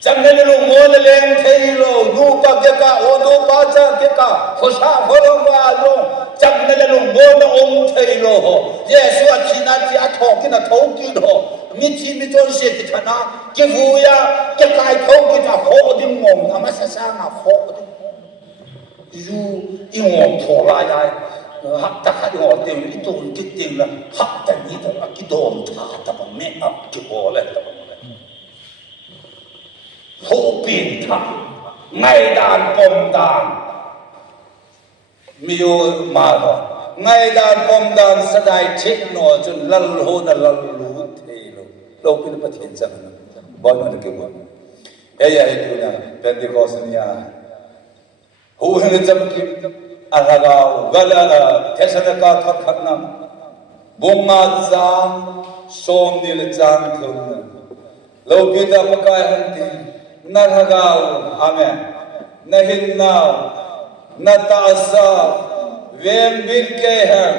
Jamnele lo mon leng tailo, nu pa ke ka odo pa cha ke ka, khosa kholo ba lo. Jamnele lo mon tailo ho. Yesu a china ti a thok ki na thok ki ho. Mi chi mi ton se ki thana, ke vuya ke kai thok ki ta ho ding ngom na ma sa sa nga ho ding. Yu i ngom tho la ya. Hak ta ha yo ding i ton ki ding la. Hak ta ni ta ki dom tha ta ba me ap ki ho le ta ba. Hô biến thẳng ngày đàn bom đàn miêu mà rồi ngày đàn bom đàn sẽ đại chết nó cho lăn hô là lăn lú thế rồi đâu biết nó hiện ra bao nhiêu cái gì ấy ấy tu na Pentecost nia hô hình chấm kim aragao gala thessalonика thắc khắc nam bung ma giang som đi là giang thường lâu biết đã có cái hành gì Narhagaw, amen. Nahinnaw, nataasa, vem bilkehan,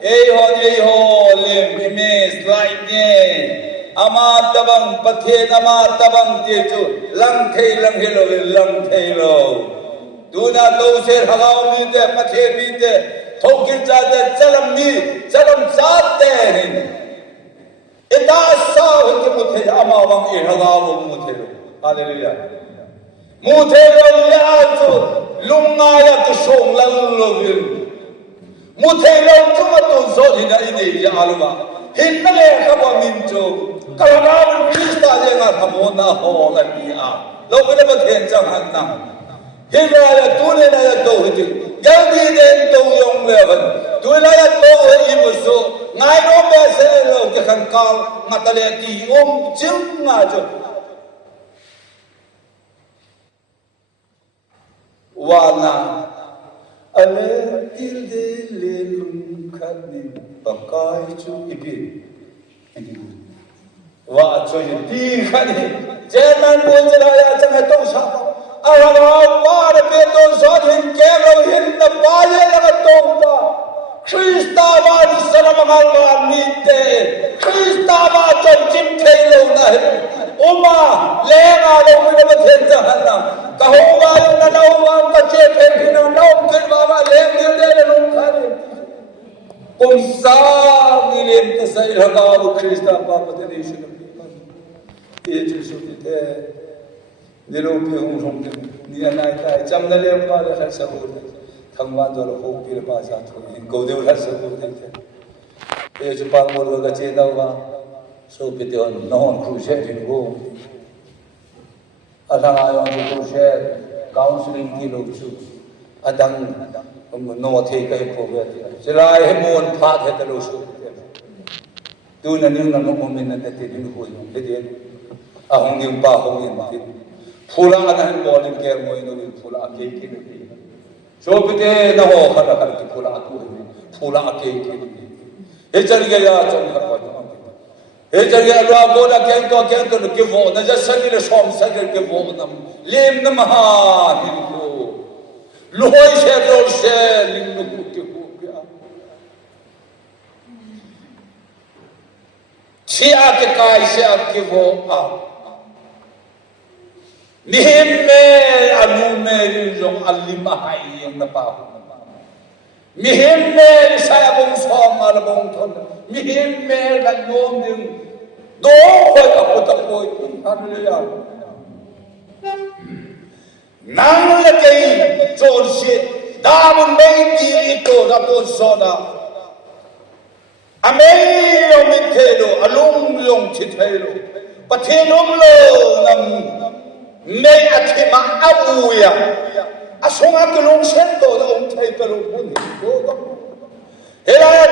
eho lim imes lightning. Ama tabang pathen, ama tabang jeju, lang thelo. Tuna to se hagaw mite, pathen mite, thokil jate, chalam jate. Itaasa hoke muthe, ama wang hagaw muthelo. Hallelujah. Muthelo yaatu lungaya to song lallovil. Muthelo tumatun zodina ine yalwa. Hinnale kaba mincho. Kalagaw Krista jenga kamona ho gania. Lokene bathen janganna. Hinaya tunena ya to hiti. Jaldi den to yong levan. Tunaya to imuso. Ngai no ba se lo ke khankal matale ti chunga jo. Wana ale tilde le lum khani pakai chu ipi wa cho ye ti khani jeman bo jara ya chang to sa awa wa de pe to so thin ke lo hin na ba ye la to ta Krista wa salamangal wa ni te Krista wa chon chim thei lo na oma le na lo ni ba then cha hana kahowa na nawa ka che phe na no kin ba ba le le lu khani kum sa ni le ta sai hada Krista pa pa te ni shi ye jesu ti te ni lo pe hong hong ni anai tai cham na le pa la sa ho thangwan do lo ho pi pa sa tho ni ko de la sa ho te ye ju pa mo lo ga che da wa so pe te on non cru she ni go adang ayon cru she counseling ki lo chu adang no the kai pho ve ti lai he mon pha the ta lo su tu na ning na no min na te ni ho yo de de a hong ning pa hong ning ti phula na han bo ning ke mo no phula ke ki ni so pe te na ho kha ka ki phula tu phula ke ki ni e chal ge ya chong kha ko e chal ge lo bo na ken to ke vo na ja sa ni le som sa ke vo na lim na ma ni ko loi se do se ling no ku ke ku ya chi a ke kai se a ke vo a Mihime alume yung alima hai yung napaho. Mihime saya bong som alabong ton. Mihime galom yung do koy apoy. Hallelujah. Nang lagay jorsi damon may di ito rapon soda. Amay yung mitelo alung yung chitelo. Patilong lo ng Nay athema abuya asonga kelong sento na thai kelong pun ko helaya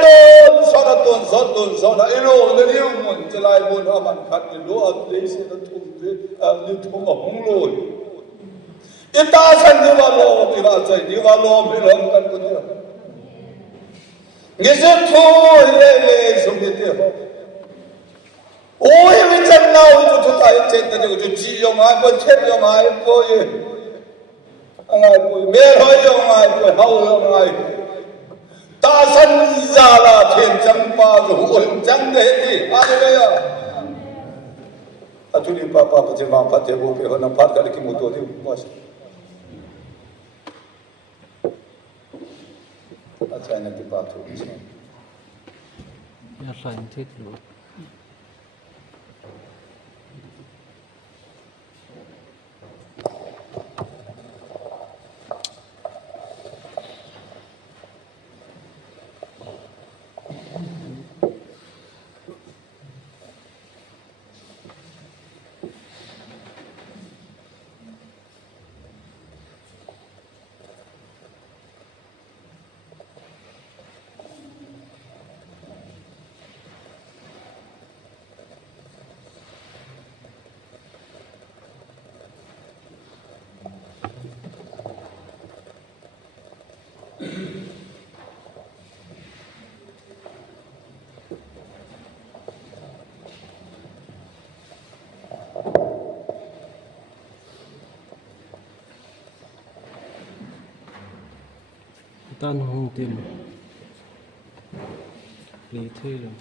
ton sona elo na liu mun chalai mun aman khat ni lo at le se na thum de ni thum a hong lo ita san ni wa lo ki wa chai ni wa lo mi lo kan ko ni nge se tho le sum ni te ho ôi mình chân nào chúng ta thấy chết là chúng chỉ dùng ai có chết dùng ai có gì ai có mẹ hỏi dùng ai có hậu dùng ai ta sanh ra là thiên chẳng ba rồi ôi chẳng để gì ai đây à chúng đi pa chỉ mang phát tiền bố phải hơn phát cái cái motor thì quá अच्छा है कि बात हो गई यार लाइन थी तो tan hông tiền lý thế rồi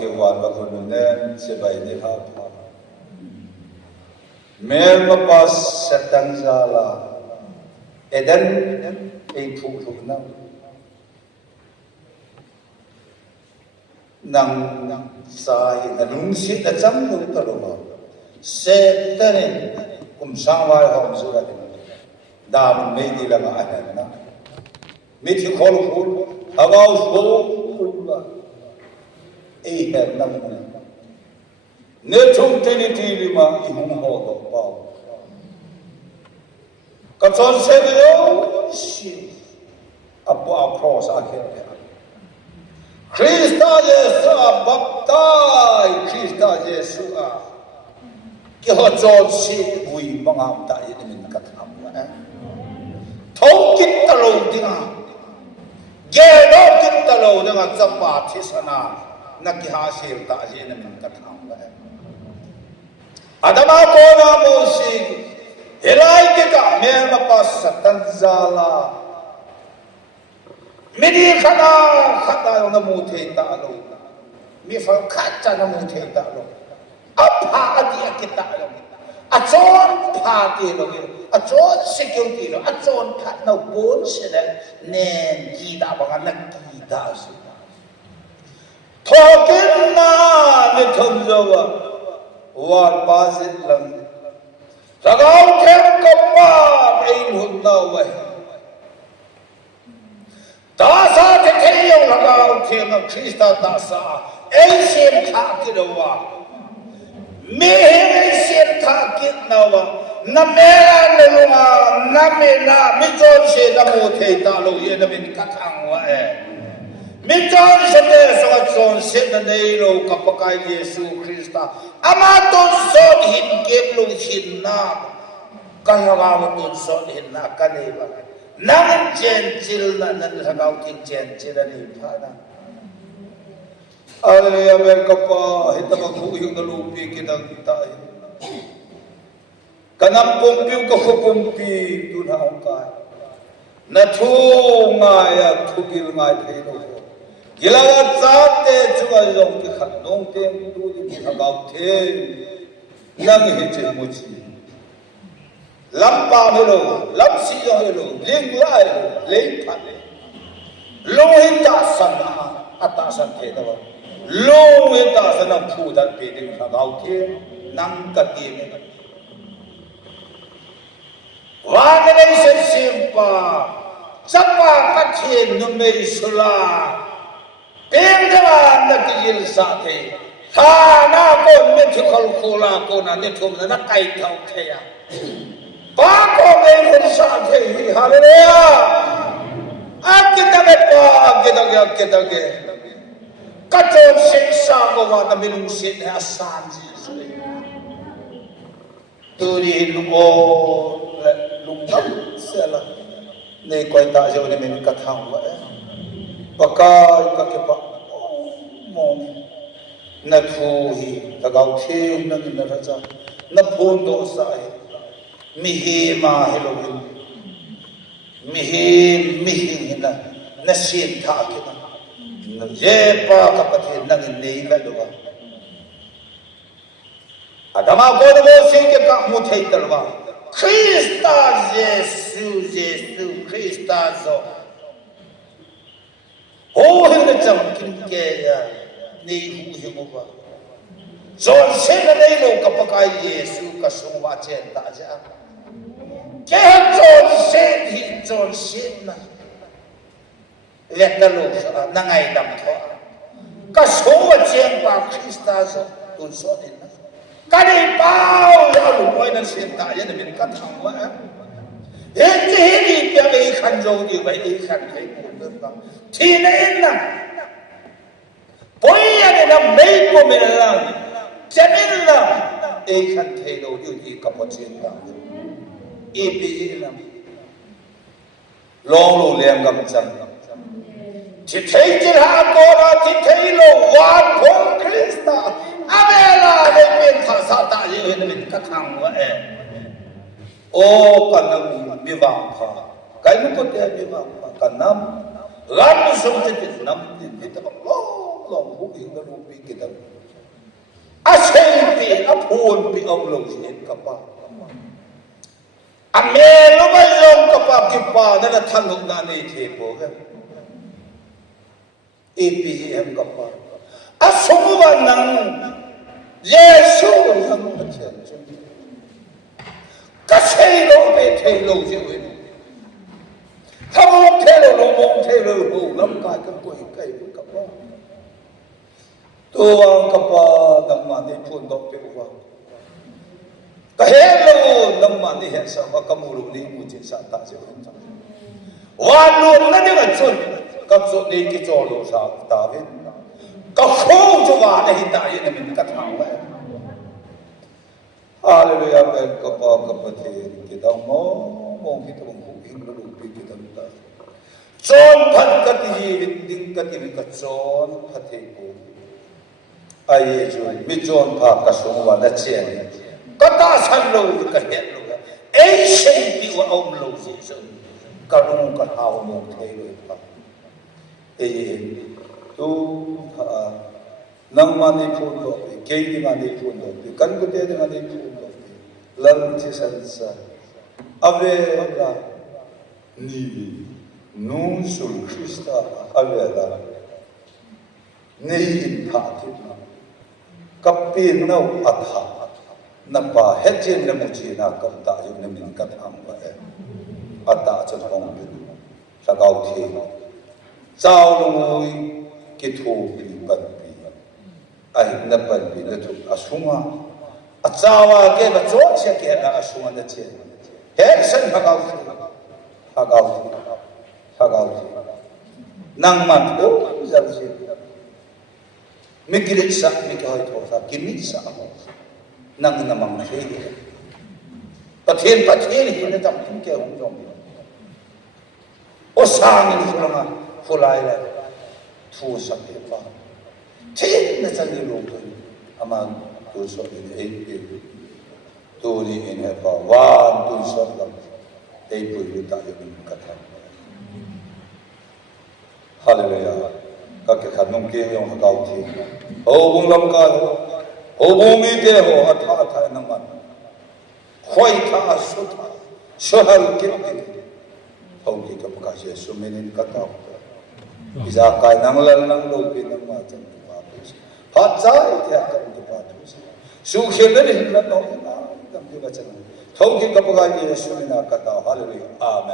thì hoàn và con nên sẽ bày đi ha mẹ mà pas sẽ tăng ra là Eden ấy phụ thuộc năng sai là đúng sĩ là chấm đúng tao đâu sẽ tên này cũng sang vai họ cũng rồi đa mình mấy đi là ngại này mấy thứ khó khăn à vào số là ấy hẹn năm nếu chúng ta đi thì mà không họ được bao cái chuyện sẽ đâu xí apa cross akhir Krista Yesus baptai Krista Yesus cái họ cho xí vui bằng am tại vì mình cắt ham thấu kinh ta lâu tiếng à ghé đó kinh ta lâu tiếng à chăm ba thế sana nãy hà siêu tại vì mình cắt ham Adama ko na mo si Helai ke ka mer ma pas satan zala Midi khana na mu the ta lo mi fa khacha na mu the ta lo apha adi kita lo achon pha ti lo achon security lo achon khat na bon se le nen ki da ba na ki da su thokin na ni thom zo wa One basit lang. Tagaw kem kapa main hundaw way. Dasa teteyong tagaw kem ang Krista dasa. Ancient kakit awa. Mihing ancient kakit nawa. Namera nilunga namina. Mijon siya namutay talo yan namin katangwa Mijon siya sa katson siya na nilo kapakay Yesu Krista. Ama ton son hin kem lu hin na kalawang ton son hin na Kanei ba nang gentil na nanagaw king gentil na ni pana Hallelujah welcome pa hita maghuhing nalupi kitang tayo kanang pumpiw ka pumpi tunang ka natungay tugil ngay tayo Gilagat sate cuma yung kikhanong tem tu di hagaw tem yang hece muci lampa melo lamsi yo melo linglai lengpat lohita sana atasan te dawa lohita sana pudan peding hagaw tem nang katim wangai sesimpa sapa kachin numei sula Pinggalan na tigil sa atin. Sana ko metikal kula ko na nitum na nakaitaw kaya. Bako ngayon sa atin. Hallelujah! At kitagay po, kitagay. Katon siksa ko na minungsin na asan siya. Turihin mo lungkap sila. Ni ko ita siya ni katangwa Pakai kakipa mo na tuhi tagaw tim na naraja na pundo sa mihima helogin mihim na sinta kita na jepa kapatid na Nanei ba adama ko mo sing ka mo thay talwa Krista Jesus Krista zo Oh, hindi jam kinkaya ni huhi mo ba? John sila na ilo kapag Yesu kasungwa chen ta siya. Kaya John sila Lekalo nangay damto. Kasungwa chen pa Krista so tunso din. Kanei pao alumoy ng sinta yan namin katangwa. Hindi piya may kanjo di ba ikan kay puto Tinain lang. Poya na may pumin lang. Tiyanin lang. Ikan tayo yun ikapotsin lang. Ipiin lang. Lolo liang gamtin. Titayjil ako na titaylo. Wan pong Krista. Amela na pinta sa tayo yun namin katangwa O kanang mibang ka. Kaya mo ko tayo mibang ka. Kanam Lam sung titit nam titit bang oh lòng hú hình nó lúc bị cái đó xem bị phun bị ông lồng gì các bạn mẹ nó bây giờ các bạn kịp vào đó là thằng ông Nanei thế bố cái APM các bạn sống vào năng Giêsu năng phát triển các xây đâu về thầy lâu gì vậy thằng ông thầy lâu mong thầy lâu hồ lắm cái quỷ cây của các bạn tôi các bạn nằm mà đi phun độc tiêu vào cái hello nằm mà đi hết sao mà các mù lục đi mù chỉ sát ta sẽ không chẳng hoàn luôn nó như là chuẩn các chỗ đi cái chỗ lỗ sao ta biết các khâu cho vào đây hiện tại là mình cắt thẳng vậy Hallelujah ben các bạn thì cái đó mong cái đó cũng hình nó đủ cái đó ta chọn thật cái gì định cái chọn thật thì cũng ai rồi mi chọn phá cái số vào là chuyện cái ta san lâu cái hiện lâu ấy xây bị của ông lâu gì rồi cái đông cái hào mong thế rồi ta ấy tu nang mani phun đó cái gì mani phun đó cái cái gì mani phun đó lần chỉ san sa ave là ni nun sul Christa ave là ni in tha thi kapin nau atha napa hechin na muchi na kam ta yung na min kat ang ba ata chan hong bin sa gao thi chao lungui ki thu bi ban bi ai na ban bi na thu asunga achawa ke ba chon se ke na asunga na che he san ha gao nang man do zang se mi kirit sa mi ka hoi tho sa kimit sa nang namang thế pathen hi na tam tum ke hong jong o sang ni so nga fulai la thu sa ke pa thế na chan ni lo to ama tu so ni e tu ni in ha pa wa tu so lam e pu yu ta yu min ka tha hallelujah các cái khăn nông kia用高铁，好不lâm ca好不米的好他才能嘛，快他说他说好给那个，好几个不干些说明你个到的，你咋该能了能路边能嘛真不怕东西，怕灾的更不怕东西，苏克的人了弄的那更不怕真，好几个不干些说明那个到，哈利路亚，阿门。